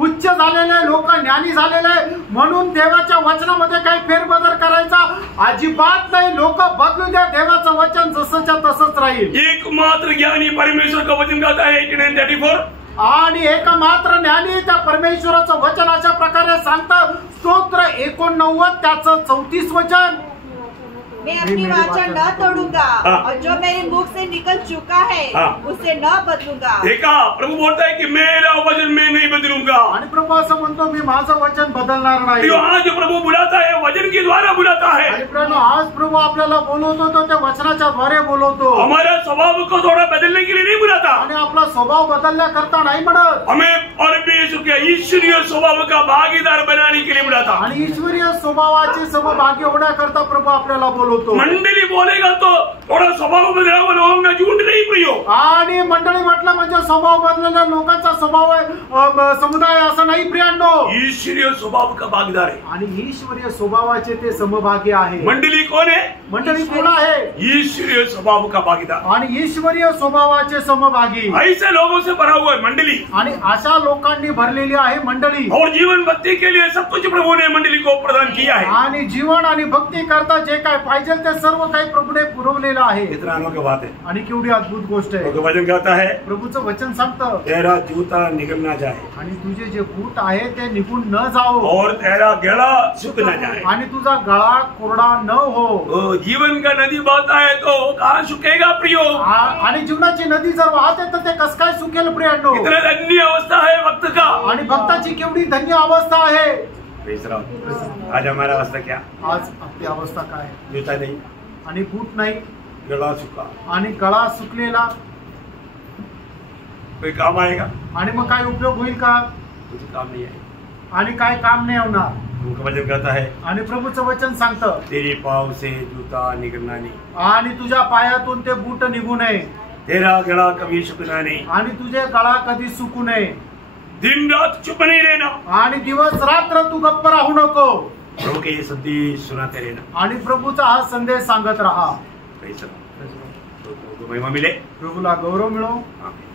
उच्च झालेले आहे, लोक ज्ञानी झालेले आहे, म्हणून देवाच्या वचनामध्ये काही फेरबदल करायचा अजिबात नाही. लोक बदलू द्या, देवाचं वचन जसंच्या तसंच राहील. एकमात्र ज्ञानी परमेश्वर का वचन कहता है 89:34. आणि एकमात्र ज्ञानी त्या परमेश्वराचं वचन अशा प्रकारे सांगतं. स्तोत्र 89 त्याचं 34 वचन, मैं अपनी वाचा न तोड़ूंगा और जो मेरे मुख से निकल चुका है उसे न बदलूंगा. देखा, प्रभु बोलता है कि मेरा वचन मैं नहीं बदलूंगा. आणि प्रभू असं म्हणतो, मी माझं वचन बदलणार नाही. आज प्रभु बुलाता है, वचन के द्वारा बुलाता है. आणि प्रभू आज प्रभू आपल्याला बोलवतो तो त्या वचनाच्या द्वारे बोलवतो. हमारा स्वभाव को थोड़ा बदलने के लिए नहीं बुलाता. आणि आपला स्वभाव बदलण्याकरता नाही म्हणत, हमें परमेश्वर के ईश्वरीय स्वभाव का भागीदार बनाने के लिए बुलाता. आणि ईश्वरीय स्वभावाचे सहभागी होण्याकरता प्रभू आपल्याला बोलवतो. मंडली बोलेगा तो थोड़ा स्वभाव बदला हुआ लोगों का झूठ नहीं प्रियो. आणि मंडळी म्हटलं म्हणजे स्वभाव बदललेल्या लोकांचा स्वभाव आहे, समुदाय असं नाही प्रियांनो. ईश्वरीय स्वभाव का भागीदार है. आणि ईश्वरीय स्वभावाचे ते समभागी आहे. मंडली कोण है? मंडळी कोण आहे? ईश्वरीय स्वभाव का भागीदार. आणि ईश्वरीय स्वभावाचे समभागी. ऐसे लोगों से भरा हुआ है मंडली. आणि अशा लोकांनी भरलेली आहे मंडळी. और जीवन भक्ति के लिए सब कुछ प्रभु ने मंडली को प्रदान किया है. आणि जीवन आणि भक्ती करता जे काय पाहिजे ते सर्व काही प्रभूने पुरवलेलं आहे. इतना अनोखी बात है. आणि केवढी अद्भुत गोष्ट आहे. वचन कहता है, प्रभूचं वचन सांगतं, तेरा जूता निकल ना जाए आणि तुझे जे बूट आहे ते निघून न जाओ, और तेरा गला सूख ना जाए, आणि तुझा गळा कोरडा न हो. जीवन का नदी बहता है तो कहाँ सूखेगा प्रियो. आणि जीवनाची नदी जर वाहते तर ते कसं काय सुकेल प्रियांनो. इतना धन्य अवस्था है भक्त का. आणि भक्ताची केवढी धन्य अवस्था आहे. आज हमारा अवस्था क्या? आज आपली अवस्था काय? जूता नहीं, आणि बूट नाही, गला सूखा, आणि गळा सुकलेला. कोई काम आएगा? आणि मग काय उपयोग होईल का? कुछ काम नहीं आएगा. आणि काय काम नाही होणार. उनका वचन कहता है, आणि प्रभूचं वचन सांगतं, तेरे पाँव से जूता निकलना नहीं, आणि तुझ्या पायातून ते बूट निघू नये, तेरा गला कभी सूखना नहीं, आणि तुझे गळा कधी सुकू नये, दिन रात चुप नहीं रहना, आणि दिवस रात्र तू गप्प राहू नको. प्रभु के ये संदेश सुनाते रहना. आणि प्रभूचा हा संदेश सांगत राहा. महिमा मिले, प्रभूला गौरव मिळो. आमीन.